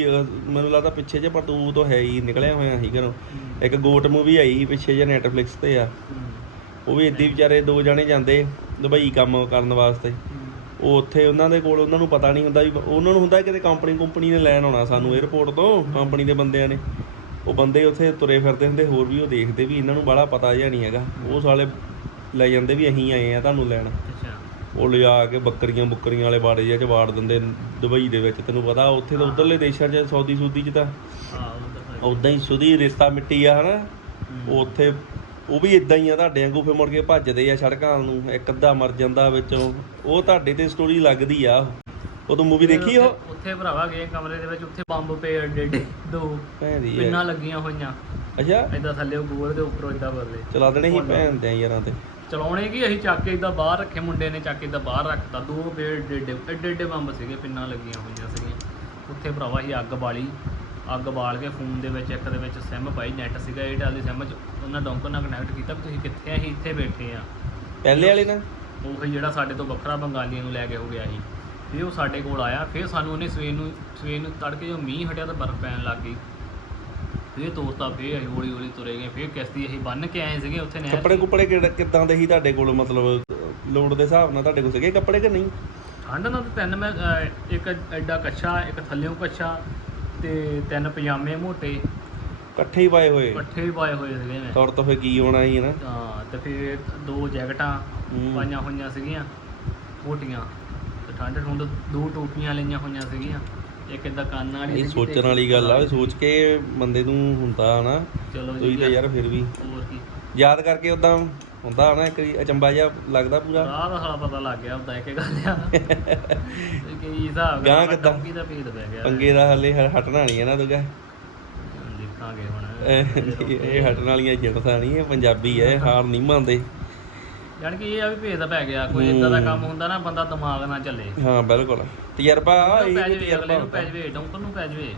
ਮੈਨੂੰ ਲੱਗਦਾ ਪਿੱਛੇ ਜੇ ਪਰ ਤੂੰ ਤਾਂ ਹੈ ਹੀ ਨਿਕਲਿਆ ਹੋਇਆ ਸੀ ਘਰੋਂ। ਇੱਕ ਗੋਟ ਮੂਵੀ ਆਈ ਸੀ ਪਿੱਛੇ ਜੇ ਨੈਟਫਲਿਕਸ ਤੇ ਆ। ਉਹ ਵੀ ਇੱਦੀ ਵਿਚਾਰੇ ਦੋ ਜਣੇ ਜਾਂਦੇ ਦੁਬਈ ਕੰਮ ਕਰਨ ਵਾਸਤੇ। ਉਹ ਉੱਥੇ ਉਹਨਾਂ ਦੇ ਕੋਲ ਉਹਨਾਂ ਨੂੰ ਪਤਾ ਨਹੀਂ ਹੁੰਦਾ ਵੀ ਉਹਨਾਂ ਨੂੰ ਹੁੰਦਾ ਕਿਤੇ ਕੰਪਨੀ ਕੰਪਨੀ ਨੇ ਲੈਣ ਆਉਣਾ ਸਾਨੂੰ 에어ਪੋਰਟ ਤੋਂ ਕੰਪਨੀ ਦੇ ਬੰਦਿਆਂ ਨੇ ਉਹ ਬੰਦੇ ਉੱਥੇ ਤੁਰੇ ਫਿਰਦੇ ਹੁੰਦੇ ਹੋਰ ਵੀ ਉਹ ਦੇਖਦੇ ਵੀ ਇਹਨਾਂ ਨੂੰ ਬੜਾ ਪਤਾ ਜਿਹਾ ਨਹੀਂ ਹੈਗਾ ਉਹ ਸਾਲੇ ਲੈ ਜਾਂਦੇ ਵੀ ਅਸੀਂ ਆਏ ਆ ਤੁਹਾਨੂੰ ਲੈਣ। ਅੱਛਾ। ਉਹ ਲਿਜਾ ਕੇ ਬੱਕਰੀਆਂ ਬੁੱਕਰੀਆਂ ਵਾਲੇ ਬਾੜੇ ਜਿਹੇ ਚ ਵਾੜ ਦਿੰਦੇ ਦੁਬਈ ਦੇ ਵਿੱਚ ਤੈਨੂੰ ਪਤਾ ਉੱਥੇ ਤਾਂ ਉਧਰਲੇ ਦੇਸ਼ਾਂ 'ਚ ਸੌਦੀ ਸੂਦੀ 'ਚ ਤਾਂ। ਉਦਾਂ ਹੀ। ਸੁਦੀ ਰਿਸ਼ਤਾ ਮਿੱਟੀ ਆ ਹਨਾ? ਉੱਥੇ ਉਹ ਵੀ ਇਦਾਂ ਹੀ ਆ ਤੁਹਾਡੇ ਵਾਂਗੂ ਫੇ ਮੁੜ ਕੇ ਭੱਜਦੇ ਆ ਸੜਕਾਂ ਨੂੰ ਇੱਕ ਅੱਧਾ ਮਰ ਜਾਂਦਾ ਵਿੱਚੋਂ। ਉਹ ਤੁਹਾਡੇ ਤੇ ਸਟੋਰੀ ਲੱਗਦੀ ਆ। ਉਹ ਤੂੰ ਮੂਵੀ ਦੇਖੀ ਉਹ? ਉੱਥੇ- ਭਰਾਵਾ ਗਏ ਕਮਰੇ ਦੇ ਵਿੱਚ ਉੱਥੇ ਬੰਬ ਪਏ ਏਡੇ ਦੋ ਪਿੰਨਾਂ ਲੱਗੀਆਂ ਹੋਈਆਂ। ਅੱਛਾ? ਥੱਲੇ ਉਹ ਗੋਲ ਦੇ ਉੱਪਰੋਂ ਏਦਾਂ ਬਦਲੇ। ਚਲਾ ਦੇਣੇ ਸੀ ਭੈਣ ਦੇ ਯਾਰਾਂ ਤੇ। ਚਲਾਉਣੇ ਕੀ ਅਸੀਂ? ਚੱਕ ਕੇ ਏਦਾਂ ਬਾਹਰ ਰੱਖੇ ਮੁੰਡੇ ਨੇ ਚੱਕ ਕੇ ਏਦਾਂ ਬਾਹਰ ਰੱਖਤਾ। ਦੋ ਬੇੜ ਏਡੇ ਏਡੇ ਏਡੇ ਬੰਬ ਸੀਗੇ ਪਿੰਨਾਂ ਲੱਗੀਆਂ ਹੋਈਆਂ ਸੀਗੀਆਂ। ਉੱਥੇ ਭਰਾਵਾ ਅਸੀਂ ਅੱਗ ਬਾਲੀ। ਅੱਗ ਬਾਲ ਕੇ ਫੋਨ ਦੇ ਵਿੱਚ ਇੱਕ ਦੇ ਵਿੱਚ ਸਿਮ ਪਾਈ ਨੈਟ ਸੀਗਾ ਏਅਰਟੈਲ ਦੀ ਸਿਮ 'ਚ। ਉਹਨਾਂ ਡੌਂਕਰ ਨਾਲ ਕਨੈਕਟ ਕੀਤਾ ਵੀ ਤੁਸੀਂ ਕਿੱਥੇ ਆ ਅਸੀਂ ਇੱਥੇ ਬੈਠੇ ਆ। ਪਹਿਲੇ ਵਾਲੇ ਨਾ? ਉਹ ਜਿਹੜਾ ਸਾਡੇ ਤੋਂ ਵੱਖਰਾ ਬੰਗਾਲੀਆਂ ਨੂੰ ਲੈ ਕੇ ਹੋ ਗਿਆ ਸੀ। ਫਿਰ ਉਹ ਸਾਡੇ ਕੋਲ ਆਇਆ। ਫਿਰ ਸਾਨੂੰ ਉਹਨੇ ਸਵੇਰ ਨੂੰ ਸਵੇਰ ਨੂੰ ਤੜਕੇ ਜਦੋਂ ਮੀਂਹ ਹਟਿਆ ਤਾਂ ਬਰਫ਼ ਪੈਣ ਲੱਗ ਗਈ। ਫਿਰ ਤੋਰਤਾ ਫਿਰ ਅਸੀਂ ਹੌਲੀ ਹੌਲੀ ਤੁਰੇ ਗਏ ਫਿਰ ਕਿਸ਼ਤੀ ਅਸੀਂ ਬੰਨ ਕੇ ਆਏ ਸੀਗੇ ਉੱਥੇ ਨਹਿਰ ਕੱਪੜੇ ਕੁਪੜੇ ਕਿਹੜਾ- ਕਿੱਦਾਂ ਦੇ ਸੀ ਤੁਹਾਡੇ ਕੋਲ ਮਤਲਬ ਲੋੜ ਦੇ ਹਿਸਾਬ ਨਾਲ ਤੁਹਾਡੇ ਕੋਲ ਸੀਗੇ ਕੱਪੜੇ ਕਿ ਨਹੀਂ? ਠੰਡ ਨਾਲ ਤਾਂ ਤਿੰਨ ਮੈਂ ਅਹ, ਇੱਕ ਐਡਾ ਕੱਛਾ ਇੱਕ ਥੱਲਿਓਂ ਕੱਛਾ ਤੇ ਤਿੰਨ ਪਜਾਮੇ ਮੋਟੇ। ਇਕੱਠੇ ਹੀ ਪਾਏ ਹੋਏ? ਇਕੱਠੇ ਹੀ ਪਾਏ ਹੋਏ ਸੀਗੇ ਮੈਂ। ਤੌਰ ਤੋਂ ਫੇ ਕੀ ਹੋਣਾ ਸੀ ਨਾ ਹਾਂ ਤੇ ਫਿਰ ਦੋ ਜੈਕਟਾਂ ਹੂੰ। ਪਾਈਆਂ ਹੋਈਆਂ ਸੀਗੀਆਂ ਮੋਟੀਆਂ ਤੇ ਠੰਡ ਠੁੰਡ ਦੋ ਟੋਪੀਆਂ ਲਈਆਂ ਹੋਈਆਂ ਸੀਗੀਆਂ। ਇੱਕ ਇਦਾਂ ਕੰਨ ਵਾਲੀ ਇਹ ਸੋਚਣ ਵਾਲੀ ਗੱਲ ਆ ਸੋਚ ਕੇ ਬੰਦੇ ਨੂੰ ਹੁੰਦਾ ਨਾ ਚਲੋ ਤੁਸੀਂ ਤਾਂ ਯਾਰ ਫਿਰ ਵੀ। ਹੋਰ ਕੀ? ਯਾਦ ਕਰਕੇ ਉਦਾਂ ਹੁੰਦਾ ਨਾ ਇੱਕ ਅਚੰਬਾ ਜਿਹਾ ਲੱਗਦਾ ਪੂਰਾ। ਰਾਹ ਦਾ ਪਤਾ ਲੱਗ ਗਿਆ ਹੁੰਦਾ ਇੱਕ ਗੱਲ ਆ। ਕੀ ਹਿਸਾਬ ਆ, ਕਿੱਦਾਂ? ਦਾ ਭੇਦ ਪੈ ਗਿਆ। ਪੰਗੇ ਦਾ ਹਲੇ ਹਟਣਾ ਨਹੀਂ ਹੈ ਨਾ ਹੁਣ ਦੇਖਾਂਗੇ ਹੁਣ। ਇਹ ਹਟਣ ਵਾਲੀਆਂ ਜਿਣਸਾਂ ਨਹੀਂ ਇਹ ਪੰਜਾਬੀ ਹੈ ਹਾਰ ਨਹੀਂ ਮੰਨਦੇ। ਜਾਣ ਕਿ ਇਹ ਆ ਵੀ ਭੇਦ ਪੈ ਗਿਆ ਕੋਈ ਇਦਾਂ ਦਾ ਕੰਮ ਹੁੰਦਾ ਨਾ ਬੰਦਾ ਦਿਮਾਗ ਨਾਲ ਚੱਲੇ। ਹਾਂ ਬਿਲਕੁਲ। ਤਜਰਬਾ ਇਹ ਪੈ ਜਵੇ ਅਗਲੇ ਨੂੰ ਪੈ ਜਵੇ ਡੌਂਕਰ ਨੂੰ ਪੈ ਜਵੇ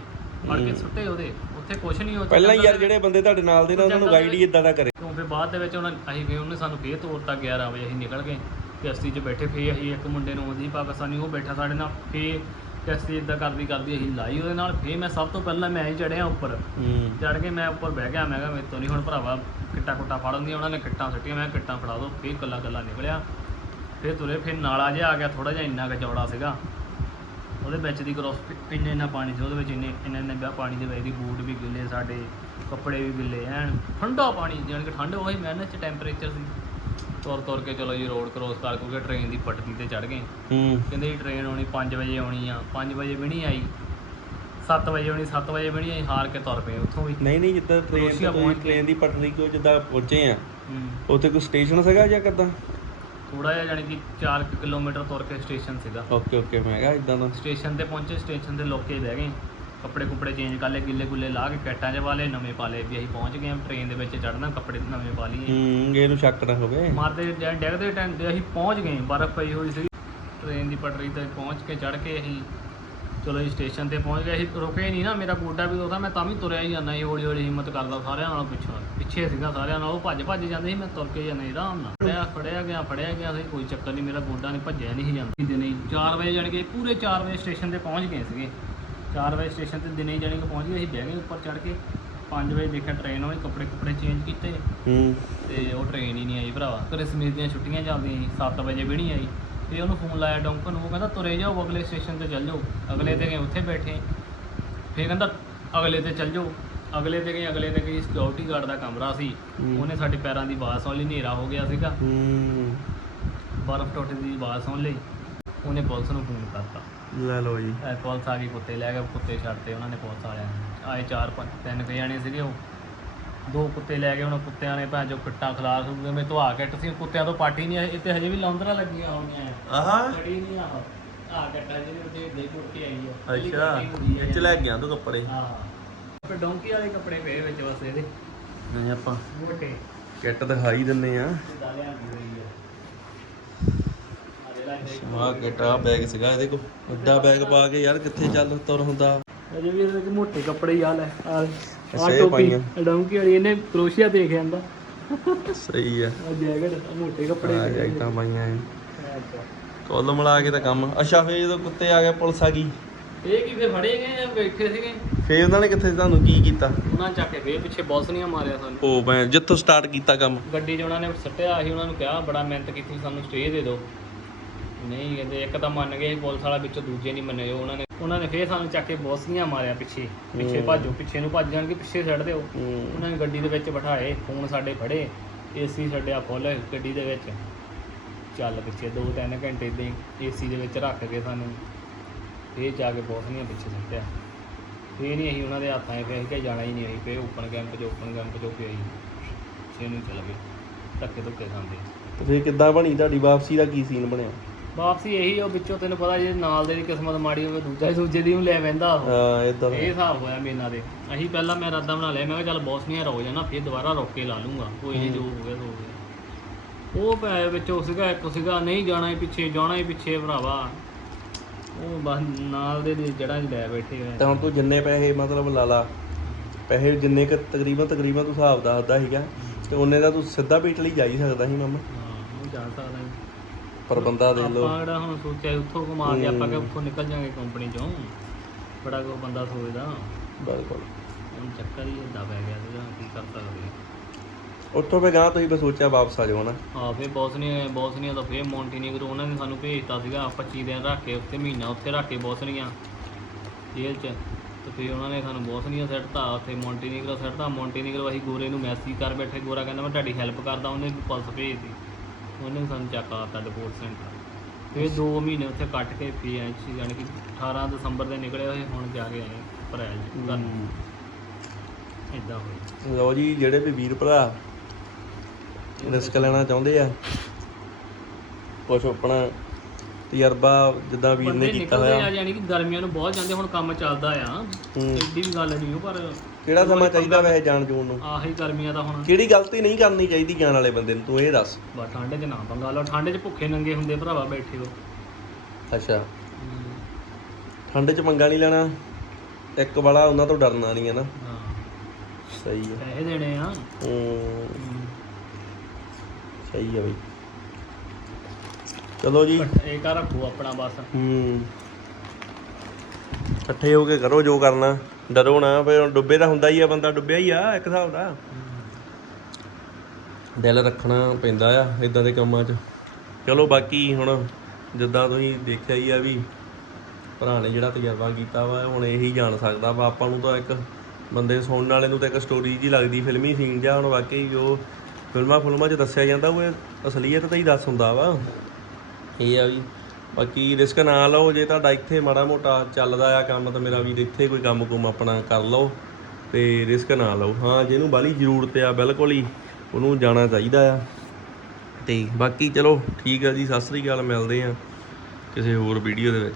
ਫੜ ਕੇ ਸੁੱਟੇ ਉਹਦੇ ਉੱਥੇ ਕੁਛ ਨਹੀਂ ਪਹਿਲਾਂ ਹੀ ਜੰਗਲ ਯਾਰ ਜਿਹੜੇ ਬੰਦੇ ਤੁਹਾਡੇ ਨਾਲ ਦੇ ਨਾ ਉਹਨਾਂ ਨੂੰ ਗਾਈਡ ਹੀ ਇਦਾਂ ਦਾ ਕਰੇ। ਕਿਉਂ ਫਿਰ ਬਾਅਦ ਦੇ ਵਿੱਚ ਉਹਨਾਂ ਅਸੀਂ ਗਏ ਉਹਨੇ ਸਾਨੂੰ ਫੇਰ ਤੋਰਤਾ 11 ਵਜੇ ਅਸੀਂ ਨਿਕਲ ਗਏ ਕਿਸ਼ਤੀ 'ਚ ਬੈਠੇ ਫੇਰ ਅਸੀਂ ਇੱਕ ਮੁੰਡੇ ਨੂੰ ਉਹਦੀ ਪਾਕਿਸਤਾਨੀ ਉਹ ਬੈਠਾ ਸਾਡੇ ਨਾਲ ਫੇਰ ਕਿਸ਼ਤੀ ਇਦਾਂ ਕਰਦੀ ਕਰਦੀ ਅਸੀਂ ਲਾਈ ਉਹਦੇ ਨਾਲ ਫੇਰ ਮੈਂ ਸਭ ਤੋਂ ਪਹਿਲਾਂ ਮੈਂ ਹੀ ਚੜਿਆ ਉੱਪਰ। ਹੂੰ। ਚੜ ਕੇ ਮੈਂ ਉੱਪਰ ਬਹਿ ਗਿਆ ਮੈਂ ਕਿਹਾ ਮੇਰੇ ਤੋਂ ਨਹੀਂ ਹੁਣ ਭਰਾਵਾ ਕਿੱਟਾ ਕੁੱਟਾ ਫੜ ਹੁੰਦੀਆਂ ਉਹਨਾਂ ਨੇ ਕਿੱਟਾਂ ਸੁੱਟੀਆਂ ਮੈਂ ਕਿੱਟਾਂ ਫੜਾ ਦੋ ਫੇਰ ਕੱਲਾ ਕੱਲਾ ਨਿਕਲਿਆ। ਫੇਰ ਤੁਰੇ ਫਿਰ ਨਾਲਾ ਜਿਹਾ ਆ ਗਿਆ ਥੋੜਾ ਜਿਹਾ ਇੰਨਾ ਕੁ ਚੌੜਾ ਸੀਗਾ। ਉਹਦੇ ਵਿੱਚ ਦੀ ਕ੍ਰੋਸ ਇੰਨੇ ਇੰਨਾ ਪਾਣੀ ਸੀ ਉਹਦੇ ਵਿੱਚ ਇੰਨੇ ਇੰਨਾ ਇੰਨਾ ਪਾਣੀ ਦੇ ਵਿੱਚ ਦੀ ਬੂਟ ਵੀ ਗਿੱਲੇ ਸਾਡੇ ਕੱਪੜੇ ਵੀ ਗਿੱਲੇ ਐਨ ਠੰਡਾ ਪਾਣੀ ਜਾਣੀ ਕਿ ਠੰਡ ਉਹੀ ਮੈਨੇਜ ਚ ਟੈਂਪਰੇਚਰ ਸੀ ਤੁਰ ਤੁਰ ਕੇ ਚਲੋ ਜੀ ਰੋਡ ਕ੍ਰੋਸ ਕਰ ਕਿਉਂਕਿ ਟ੍ਰੇਨ ਦੀ ਪਟੜੀ ਤੇ ਚੜ ਗਏ। ਹੂੰ। ਕਹਿੰਦੇ ਜੀ ਟ੍ਰੇਨ ਆਉਣੀ 5 ਵਜੇ ਆਉਣੀ ਆ 5 ਵਜੇ ਵੀ ਨਹੀਂ ਆਈ। 7 ਵਜੇ ਆਉਣੀ 7 ਵਜੇ ਵੀ ਨਹੀਂ ਆਈ ਹਾਰ ਕੇ ਤੁਰ ਪਏ ਉੱਥੋਂ ਵੀ। ਨਹੀਂ ਨਹੀਂ ਜਿੱਦਾਂ ਟ੍ਰੇਨ ਤੋਂ ਕੇ। ਟ੍ਰੇਨ ਦੀ ਪਟੜੀ ਕੋ ਜਿੱਦਾਂ ਪਹੁੰਚੇ ਆ ਉੱਥੇ ਕੋਈ ਸਟੇਸ਼ਨ ਸੀਗਾ ਜਾਂ ਕਿੱਦਾਂ? ਥੋੜਾ ਜਿਹਾ ਜਾਣੀ ਕਿ 4 ਕਿਲੋਮੀਟਰ ਤੁਰ ਕੇ ਸਟੇਸ਼ਨ ਸੀਗਾ। ਓਕੇ ਓਕੇ ਮੈਂ ਕਿਹਾ ਇਦਾਂ ਦਾ। ਸਟੇਸ਼ਨ ਤੇ ਪਹੁੰਚੇ ਸਟੇਸ਼ਨ ਤੇ ਲੋਕੇ ਬਹਿ ਗਏ। ਕੱਪੜੇ ਕੁਪੜੇ ਚੇਂਜ ਕਰ ਲਏ ਗਿੱਲੇ ਗੁੱਲੇ ਲਾ ਕੇ ਕੈਟਾਂ 'ਚ ਪਾ ਲਏ ਨਵੇਂ ਪਾ ਲਏ ਵੀ ਅਸੀਂ ਪਹੁੰਚ ਗਏ ਹਾਂ ਟ੍ਰੇਨ ਦੇ ਵਿੱਚ ਚੜਨਾ ਕੱਪੜੇ ਨਵੇਂ ਪਾ ਲਈਏ। ਹੂੰ ਇਹਨੂੰ ਸ਼ੱਕ ਨਾ ਹੋਵੇ ਮਾਰਦੇ ਡੈ- ਡੈਗਦੇ ਟਾਈਮ ਤੇ ਅਸੀਂ ਪਹੁੰਚ ਗਏ ਬਰਫ਼ ਪਈ ਹੋਈ ਸੀ ਟ੍ਰੇਨ ਦੀ ਪਟੜੀ ਤੇ ਪਹੁੰਚ ਕੇ ਚੜ ਕੇ ਅਸੀਂ ਚਲੋ ਜੀ ਸਟੇਸ਼ਨ ਤੇ ਪਹੁੰਚ ਗਏ। ਅਸੀਂ ਰੁਕੇ ਨਹੀਂ ਨਾ ਮੇਰਾ ਗੋਡਾ ਵੀ ਦੋਸਾ ਮੈਂ ਤਾਂ ਵੀ ਤੁਰਿਆ ਹੀ ਜਾਂਦਾ ਸੀ ਹੌਲੀ ਹੌਲੀ ਹਿੰਮਤ ਕਰਦਾ ਸਾਰਿਆਂ ਨਾਲੋਂ ਪਿੱਛੋਂ ਪਿੱਛੇ ਸੀਗਾ ਸਾਰਿਆਂ ਨਾਲੋਂ ਉਹ ਭੱਜ ਭੱਜ ਜਾਂਦੇ ਸੀ ਮੈਂ ਤੁਰ ਕੇ ਜਾਂਦਾ ਸੀ ਆਰਾਮ ਨਾਲ। ਫੜਿਆ ਫੜਿਆ ਗਿਆ ਫੜਿਆ ਗਿਆ ਸੀ ਕੋਈ ਚੱਕਰ ਨਹੀਂ ਮੇਰਾ ਗੋਡਾ ਨਹੀਂ ਭੱਜਿਆ ਨਹੀਂ ਸੀ ਜਾਂਦਾ। ਦਿਨੇ 4 ਵਜੇ ਜਾਣ ਕੇ ਪੂਰੇ 4 ਵਜੇ ਸਟੇਸ਼ਨ ਤੇ ਪਹੁੰਚ ਗਏ ਸੀਗੇ। 4 ਵਜੇ ਸਟੇਸ਼ਨ ਤੇ ਦਿਨੇ ਜਾਣੀ ਕਿ ਪਹੁੰਚ ਗਏ ਅਸੀਂ ਬਹਿ ਗਏ ਉੱਪਰ ਚੜ ਕੇ। 5 ਵਜੇ ਦੇਖਿਆ ਟ੍ਰੇਨ ਹੋਈ ਕੱਪੜੇ ਕੁਪੜੇ ਚੇਂਜ ਕੀਤੇ। ਹੂੰ। ਤੇ ਉਹ ਟ੍ਰੇਨ ਹੀ ਨਹੀਂ ਆਈ ਭਰਾਵਾ। ਕ੍ਰਿਸਮਸ ਦੀਆਂ ਛੁੱਟੀਆਂ ਚੱਲਦੀਆਂ ਸੀ 7 ਵਜੇ ਵੀ ਨਹੀਂ ਆਈ। ਤੇ ਉਹਨੂੰ ਫੋਨ ਲਾਇਆ ਡੌਂਕਰ ਨੂੰ ਉਹ ਕਹਿੰਦਾ ਤੁਰੇ ਜਾਓ ਅਗਲੇ ਸਟੇਸ਼ਨ ਤੇ ਚੱਲ ਜਾਓ। ਅਗਲੇ ਤੇ ਗਏ ਉੱਥੇ ਬੈਠੇ। ਫਿਰ ਕਹਿੰਦਾ ਅਗਲੇ ਤੇ ਚੱਲ ਜਾਓ। ਅਗਲੇ ਤੇ ਗਏ ਅਗਲੇ ਤੇ ਗਈ ਸਿਕਿਉਰਿਟੀ ਗਾਰਡ ਦਾ ਕਮਰਾ ਸੀ। ਉਹਨੇ ਸਾਡੇ ਪੈਰਾਂ ਦੀ ਆਵਾਜ਼ ਸੁਣ ਲਈ ਹਨੇਰਾ ਹੋ ਗਿਆ ਸੀਗਾ। ਹੂੰ। ਬਰਫ਼ ਟੁੱਟਦੀ ਦੀ ਆਵਾਜ਼ ਸੁਣ ਲਈ। ਉਹਨੇ ਪੁਲਿਸ ਨੂੰ ਫੋਨ ਕਰਤਾ। ਲੈ ਲਓ ਜੀ। ਐ ਪੁਲਿਸ ਆ ਗਈ ਕੁੱਤੇ ਲੈ ਗਏ ਕੁੱਤੇ ਛੱਡਤੇ ਉਹਨਾਂ ਨੇ ਪੁਲਿਸ ਵਾਲਿਆਂ ਨੇ। ਆਏ ਚਾਰ ਪੰਜ ਤਿੰਨ ਕੁ ਜਾਣੇ ਸੀਗੇ ਉਹ। ਦੋ ਕੁੱਤੇ ਲੈ ਗਏ ਉਹਨਾਂ ਕੁੱਤਿਆਂ ਨੇ ਭਾਂ ਜੋ ਕਿੱਟਾਂ ਖੂਗੇ ਮੈਂ ਧਵਾ ਕਿੱਟ ਸੀ ਕੁੱਤਿਆਂ ਤੋਂ ਪਾਟੀ ਨਹੀਂ ਆਈ ਇੱਥੇ ਹਜੇ ਵੀ ਲੌਂਦਰਾ ਲੱਗੀਆਂ ਹੋਈਆਂ ਆ ਆਹਾ। ਖੜੀ ਨਹੀਂ ਆ ਆ ਕੱਟਾ ਜਿਹਨੇ ਉੱਤੇ ਦੇ ਕੁੱਟ ਕੇ ਆਈ ਆ। ਪਹਿਲੀ ਅੱਛਾ ਕੱਟੀ ਹੁੰਦੀ ਆ। ਇਹ ਚ ਲੈ ਗਿਆ ਤੂੰ ਕੱਪੜੇ। ਹਾਂ। ਪਰ ਡੋਂਕੀ ਵਾਲੇ ਕੱਪੜੇ ਪਏ ਵਿੱਚ ਬਸ ਇਹਦੇ। ਨਹੀਂ ਆਪਾਂ ਮੋਟੇ। ਕਿੱਟ ਦਿਖਾਈ ਦਿੰਨੇ ਆ। ਜਿੱਦਾਂ ਲਿਆਂਦੀ ਹੋਈ ਆ। ਆ ਦੇ ਲੈ ਮਾ ਕਿੱਟ ਬੈਗ ਸੀਗਾ ਇਹਦੇ ਕੋ ਵੱਡਾ ਬੈਗ ਪਾ ਕੇ ਯਾਰ ਕਿੱਥੇ ਚੱਲ ਤੁਰ ਹੁੰਦਾ। ਅਜੇ ਵੀ ਇਹਦੇ ਵਿੱਚ ਮੋਟੇ ਕੱਪੜੇ ਹੀ ਆ ਲੈ ਆ ਅੱਛਾ, ਆ ਇਹ ਟੋਪੀ ਪਾਈਆਂ। ਡੌਂਕੀ ਵਾਲੀ ਇਹਨੇ ਕਰੋਸ਼ੀਆ ਦੇਖ ਜਾਂਦਾ ਸਹੀ ਆ। ਆ ਜੈਕਟ ਮੋਟੇ ਕੱਪੜੇ ਆ ਪਏ ਜੈਕਟਾਂ ਪਾਈਆਂ ਐ ਅੱਛਾ। ਕੁੱਲ ਮਿਲਾ ਕੇ ਤਾਂ ਕੰਮ। ਅੱਛਾ ਫੇਰ ਜਦੋਂ ਕੁੱਤੇ ਆ ਗਏ ਪੁਲਿਸ ਆ ਗਈ। ਇਹ ਕੀ ਫੇ ਫੜੇ ਗਏ ਜਾਂ ਬੈਠੇ ਸੀਗੇ? ਫੇਰ ਉਹਨਾਂ ਨੇ ਕਿੱਥੇ ਤੁਹਾਨੂੰ ਕੀ ਕੀਤਾ? ਉਹਨਾਂ ਚੱਕ ਕੇ ਫੇਰ ਪਿੱਛੇ ਬੌਸਨੀਆਂ ਮਾਰਿਆ ਸਾਨੂੰ। ਉਹ ਮੈਂ ਜਿੱਥੋਂ ਸਟਾਰਟ ਕੀਤਾ ਕੰਮ। ਗੱਡੀ 'ਚ ਉਹਨਾਂ ਨੇ ਸੱਟਿਆ ਅਸੀਂ ਉਹਨਾਂ ਨੂੰ ਕਿਹਾ ਬੜਾ ਮਿਹਨਤ ਕੀਤੀ ਸਾਨੂੰ ਸਟੇ ਦੇ ਦਿਓ। ਨਹੀਂ ਕਹਿੰਦੇ ਇੱਕ ਤਾਂ ਮੰਨ ਗਏ ਪੁਲਿਸ ਵਾਲਾ ਵਿੱਚੋਂ ਦੂਜੇ ਨਹੀਂ ਮੰਨੇ ਉਹ ਉਹਨਾਂ ਨੇ। ਉਹਨਾਂ ਨੇ ਫੇਰ ਸਾਨੂੰ ਚੱਕ ਕੇ ਬੌਸਨੀਆਂ ਮਾਰਿਆ ਪਿੱਛੇ। ਪਿੱਛੇ। ਭਾਜੋ ਪਿੱਛੇ ਨੂੰ ਭੱਜ ਜਾਣਗੇ ਪਿੱਛੇ ਛੱਡ ਦਿਓ। ਉਹਨਾਂ ਨੇ ਗੱਡੀ ਦੇ ਵਿੱਚ ਬਿਠਾਏ ਫੋਨ ਸਾਡੇ ਫੜੇ ਏਸੀ ਛੱਡਿਆ ਫੁੱਲ ਗੱਡੀ ਦੇ ਵਿੱਚ। ਚੱਲ ਪਿੱਛੇ 2-3 ਘੰਟੇ ਦੇ ਏਸੀ ਦੇ ਵਿੱਚ ਰੱਖ ਕੇ ਸਾਨੂੰ ਇਹ ਜਾ ਕੇ ਬੌਸਨੀਆਂ ਪਿੱਛੇ ਸੁੱਟਿਆ। ਇਹ ਨਹੀਂ ਅਸੀਂ ਉਹਨਾਂ ਦੇ ਹੱਥਾਂ 'ਚ ਅਸੀਂ ਕਿ ਜਾਣਾ ਹੀ ਨਹੀਂ ਅਸੀਂ ਪਏ ਓਪਨ ਕੈਂਪ 'ਚ ਓਪਨ ਕੈਂਪ 'ਚੋਂ ਗਏ ਛੇ ਨੂੰ ਚੱਲ ਗਏ। ਧੱਕੇ ਧੁੱਕੇ ਖਾਂਦੇ। ਤੇ ਫੇਰ ਕਿੱਦਾਂ ਬਣੀ ਤੁਹਾਡੀ ਵਾਪਸੀ ਦਾ ਕੀ ਸੀਨ ਬਣਿਆ? ਵਾਪਸੀ ਇਹੀ ਉਹ ਵਿੱਚੋਂ ਤੈਨੂੰ ਪਤਾ ਜੇ ਨਾਲ ਦੇ ਦੀ ਕਿਸਮਤ ਮਾੜੀ ਹੋਵੇ ਦੂਜਾ ਹੀ ਦੂਜੇ ਦੀ ਨੂੰ ਲੈ ਵੈਂਦਾ ਉਹ। ਹਾਂ ਇਦਾਂ ਇਹ ਹਿਸਾਬ ਹੋਇਆ ਮੇਰੇ ਨਾਲ ਦੇ। ਅਸੀਂ ਪਹਿਲਾਂ ਮੈਂ ਇਰਾਦਾ ਬਣਾ ਲਿਆ ਮੈਂ ਕਿਹਾ ਚੱਲ ਬੌਸਨੀਆ ਰੋ ਜਾਣਾ ਫਿਰ ਦੁਬਾਰਾ ਰੋਕ ਕੇ ਲਾ ਲੂੰਗਾ। ਕੋਈ ਨਹੀਂ ਜੋ ਹੋ। ਗਿਆ ਸੋ ਹੋ ਗਿਆ। ਉਹ ਪੈ ਵਿੱਚ ਉਹ ਸੀਗਾ ਇੱਕ ਸੀਗਾ ਨਹੀਂ ਜਾਣਾ ਹੀ ਪਿੱਛੇ ਜਾਣਾ ਹੀ ਪਿੱਛੇ ਭਰਾਵਾ। ਉਹ ਬਸ ਨਾਲ ਦੇ ਦੀ ਜੜ੍ਹਾਂ 'ਚ ਲੈ ਬੈਠੇ ਹੋਏ। ਤਾਂ ਤੂੰ ਜਿੰਨੇ ਪੈਸੇ ਮਤਲਬ ਲਾ ਲਾ ਪੈਸੇ ਜਿੰਨੇ ਕ ਤਕਰੀਬਨ ਤਕਰੀਬਨ ਤੂੰ ਹਿਸਾਬ ਦੱਸਦਾ ਸੀਗਾ ਤੇ ਉਹਨੇ ਦਾ ਤੂੰ ਸਿੱਧਾ ਪੀਟ ਲਈ ਜਾ ਹੀ ਸਕਦਾ ਸੀ ਮਾਮਾ। ਹਾਂ ਉਹ ਜਾ ਸਕਦਾ ਹੈ। ਪਰ ਬੰਦਾ ਦੇਖ ਲੋ ਆਪਾਂ ਜਿਹੜਾ ਹੁਣ ਸੋਚਿਆ ਉੱਥੋਂ ਘੁਮਾ ਕੇ ਆਪਾਂ ਕਿ ਉੱਥੋਂ ਨਿਕਲ ਜਾਾਂਗੇ ਕੰਪਨੀ ਚੋਂ। ਬੜਾ ਕੋ ਬੰਦਾ ਸੋਚਦਾ। ਬਿਲਕੁਲ। ਹੁਣ ਚੱਕਰ ਹੀ ਏਦਾਂ ਪੈ ਗਿਆ ਸੀਗਾ ਕੀ ਕਰ ਸਕਦੇ ਉੱਥੋਂ ਫੇ ਗਾਂ ਤੁਸੀਂ ਫੇ ਸੋਚਿਆ ਵਾਪਸ ਆ ਜਾਓ ਨਾ ਹਾਂ ਫਿਰ ਬੌਸਨੀਆ ਬੌਸਨੀਆ ਤਾਂ ਫਿਰ ਮੌਂਟੀਨੀਗਰੋ ਉਹਨਾਂ ਨੇ ਸਾਨੂੰ ਭੇਜਤਾ ਸੀਗਾ 25 ਦਿਨ ਰੱਖ ਕੇ ਉੱਥੇ ਮਹੀਨਾ ਉੱਥੇ ਰੱਖ ਕੇ ਬੌਸਨੀਆ। ਜੇਲ੍ਹ 'ਚ। ਤੇ ਫਿਰ ਉਹਨਾਂ ਨੇ ਸਾਨੂੰ ਬੌਸਨੀਆ ਸੱਟਤਾ ਉੱਥੇ ਮੌਂਟੀਨੀਗਰੋ ਸੱਟਤਾ ਮੌਂਟੀਨੀਗਰੋ ਅਸੀਂ ਗੋਰੇ ਨੂੰ ਮੈਸੇਜ ਕਰ ਬੈਠੇ ਗੋਰਾ ਕਹਿੰਦਾ ਮੈਂ ਤੁਹਾਡੀ ਹੈਲਪ ਕਰਦਾ ਉਹਨੇ ਪੁਲਿਸ ਭੇਜਤੀ। ਉਹਨੇ ਸਾਨੂੰ ਚੱਕ ਡਿਪੋਰਟ ਸੈਂਟਰ ਫਿਰ 2 ਮਹੀਨੇ ਉੱਥੇ ਕੱਟ ਕੇ ਫਿਰ ਐਂ ਸੀ ਯਾਨੀ ਕਿ 18 ਦਸੰਬਰ ਦੇ ਨਿਕਲੇ ਹੋਏ ਹੁਣ ਜਾ ਕੇ ਆਏ ਅਪ੍ਰੈਲ 'ਚ ਘਰ ਨੂੰ ਇਦਾਂ ਹੋਇਆ। ਲਓ ਜੀ ਜਿਹੜੇ ਵੀ ਵੀਰ ਭਰਾ ਰਿਸਕ ਲੈਣਾ ਚਾਹੁੰਦੇ ਆ ਕੁਛ ਆਪਣਾ ਤਜਰਬਾ ਜਿੱਦਾਂ ਵੀਰ ਨੇ ਬੰਦੇ ਕੀਤਾ ਨਿਕਲਦੇ ਆ ਹੋਇਆ ਯਾਨੀ ਕਿ ਗਰਮੀਆਂ ਨੂੰ ਬਹੁਤ ਜਾਂਦੇ ਹੁਣ ਕੰਮ ਚੱਲਦਾ ਆ। ਹੂੰ। ਐਡੀ ਵੀ ਗੱਲ ਨਹੀਂ ਪਰ ਕਿਹੜਾ ਸਮਾਂ ਚਾਹੀਦਾ ਵੈਸੇ ਜਾਣ ਜੂਣ ਨੂੰ? ਆਹੀ ਗਰਮੀਆਂ ਦਾ ਹੁਣ। ਕਿਹੜੀ ਗਲਤੀ ਨਹੀਂ ਕਰਨੀ ਚਾਹੀਦੀ ਜਾਣ ਵਾਲੇ ਬੰਦੇ ਨੂੰ ਤੂੰ ਇਹ ਦੱਸ। ਬਾ ਠੰਡ 'ਚ ਨਾ ਪੰਗਾ ਲਓ ਠੰਡ 'ਚ ਭੁੱਖੇ ਨੰਗੇ ਹੁੰਦੇ ਭਰਾਵਾ ਬੈਠੇ ਹੋ। ਅੱਛਾ। ਠੰਡ 'ਚ ਮੰਗਾ ਨਹੀਂ ਲੈਣਾ ਇੱਕ ਵਾਲਾ ਉਹਨਾਂ ਤੋਂ ਡਰਨਾ ਨਹੀਂ ਹੈ ਨਾ। ਹਾਂ। ਸਹੀ ਹੈ। ਪੈਸੇ ਦੇਣੇ ਆ। ਹੂੰ। ਸਹੀ ਹੈ ਬਈ। ਚਲੋ ਜੀ। ਇਹ ਕਰ ਰੱਖੋ ਆਪਣਾ ਬਸ। ਹੂੰ। ਇਕੱਠੇ ਹੋ ਕੇ ਕਰੋ ਜੋ ਕਰਨਾ। ਡਰੋ ਨਾ ਫਿਰ ਡੁੱਬੇ ਤਾਂ ਹੁੰਦਾ ਹੀ ਆ ਬੰਦਾ ਡੁੱਬਿਆ ਹੀ ਆ ਇੱਕ ਹਿਸਾਬ ਦਾ ਦਿਲ ਰੱਖਣਾ ਪੈਂਦਾ ਆ ਇਦਾਂ ਦੇ ਕੰਮਾਂ 'ਚ। ਚਲੋ ਬਾਕੀ ਹੁਣ ਜਿੱਦਾਂ ਤੁਸੀਂ ਦੇਖਿਆ ਹੀ ਆ ਵੀ ਭਰਾ ਨੇ ਜਿਹੜਾ ਤਜਰਬਾ ਕੀਤਾ ਵਾ ਹੁਣ ਇਹੀ ਜਾਣ ਸਕਦਾ ਵਾ। ਆਪਾਂ ਨੂੰ ਤਾਂ ਇੱਕ ਬੰਦੇ ਸੁਣਨ ਵਾਲੇ ਨੂੰ ਤਾਂ ਇੱਕ ਸਟੋਰੀ ਜੀ ਲੱਗਦੀ ਫਿਲਮੀ ਸੀਨ ਜਾਂ ਹੁਣ ਵਾਕਈ ਜੋ ਫਿਲਮਾਂ ਫੁਲਮਾਂ 'ਚ ਦੱਸਿਆ ਜਾਂਦਾ ਉਹ ਅਸਲੀਅਤ ਤਾਂ ਹੀ ਦੱਸ ਹੁੰਦਾ ਵਾ। ਇਹ ਆ ਵੀ ਬਾਕੀ ਰਿਸਕ ਨਾ ਲਓ, ਜੇ ਤੁਹਾਡਾ ਇੱਥੇ ਮਾੜਾ ਮੋਟਾ ਚੱਲਦਾ ਆ ਕੰਮ, ਤਾਂ ਮੇਰਾ ਵੀਰ ਇੱਥੇ ਕੋਈ ਕੰਮ ਕੁਮ ਆਪਣਾ ਕਰ ਲਓ ਤੇ ਰਿਸਕ ਨਾ ਲਓ। ਹਾਂ ਜਿਹਨੂੰ ਬਾਲੀ ਜ਼ਰੂਰਤ ਆ, ਬਿਲਕੁਲ ਹੀ ਉਹਨੂੰ ਜਾਣਾ ਚਾਹੀਦਾ ਆ। ਤੇ ਬਾਕੀ ਚਲੋ, ਠੀਕ ਆ ਜੀ, ਸਤਿ ਸ੍ਰੀ ਅਕਾਲ, ਮਿਲਦੇ ਆ ਕਿਸੇ ਹੋਰ ਵੀਡੀਓ ਦੇ ਵਿੱਚ।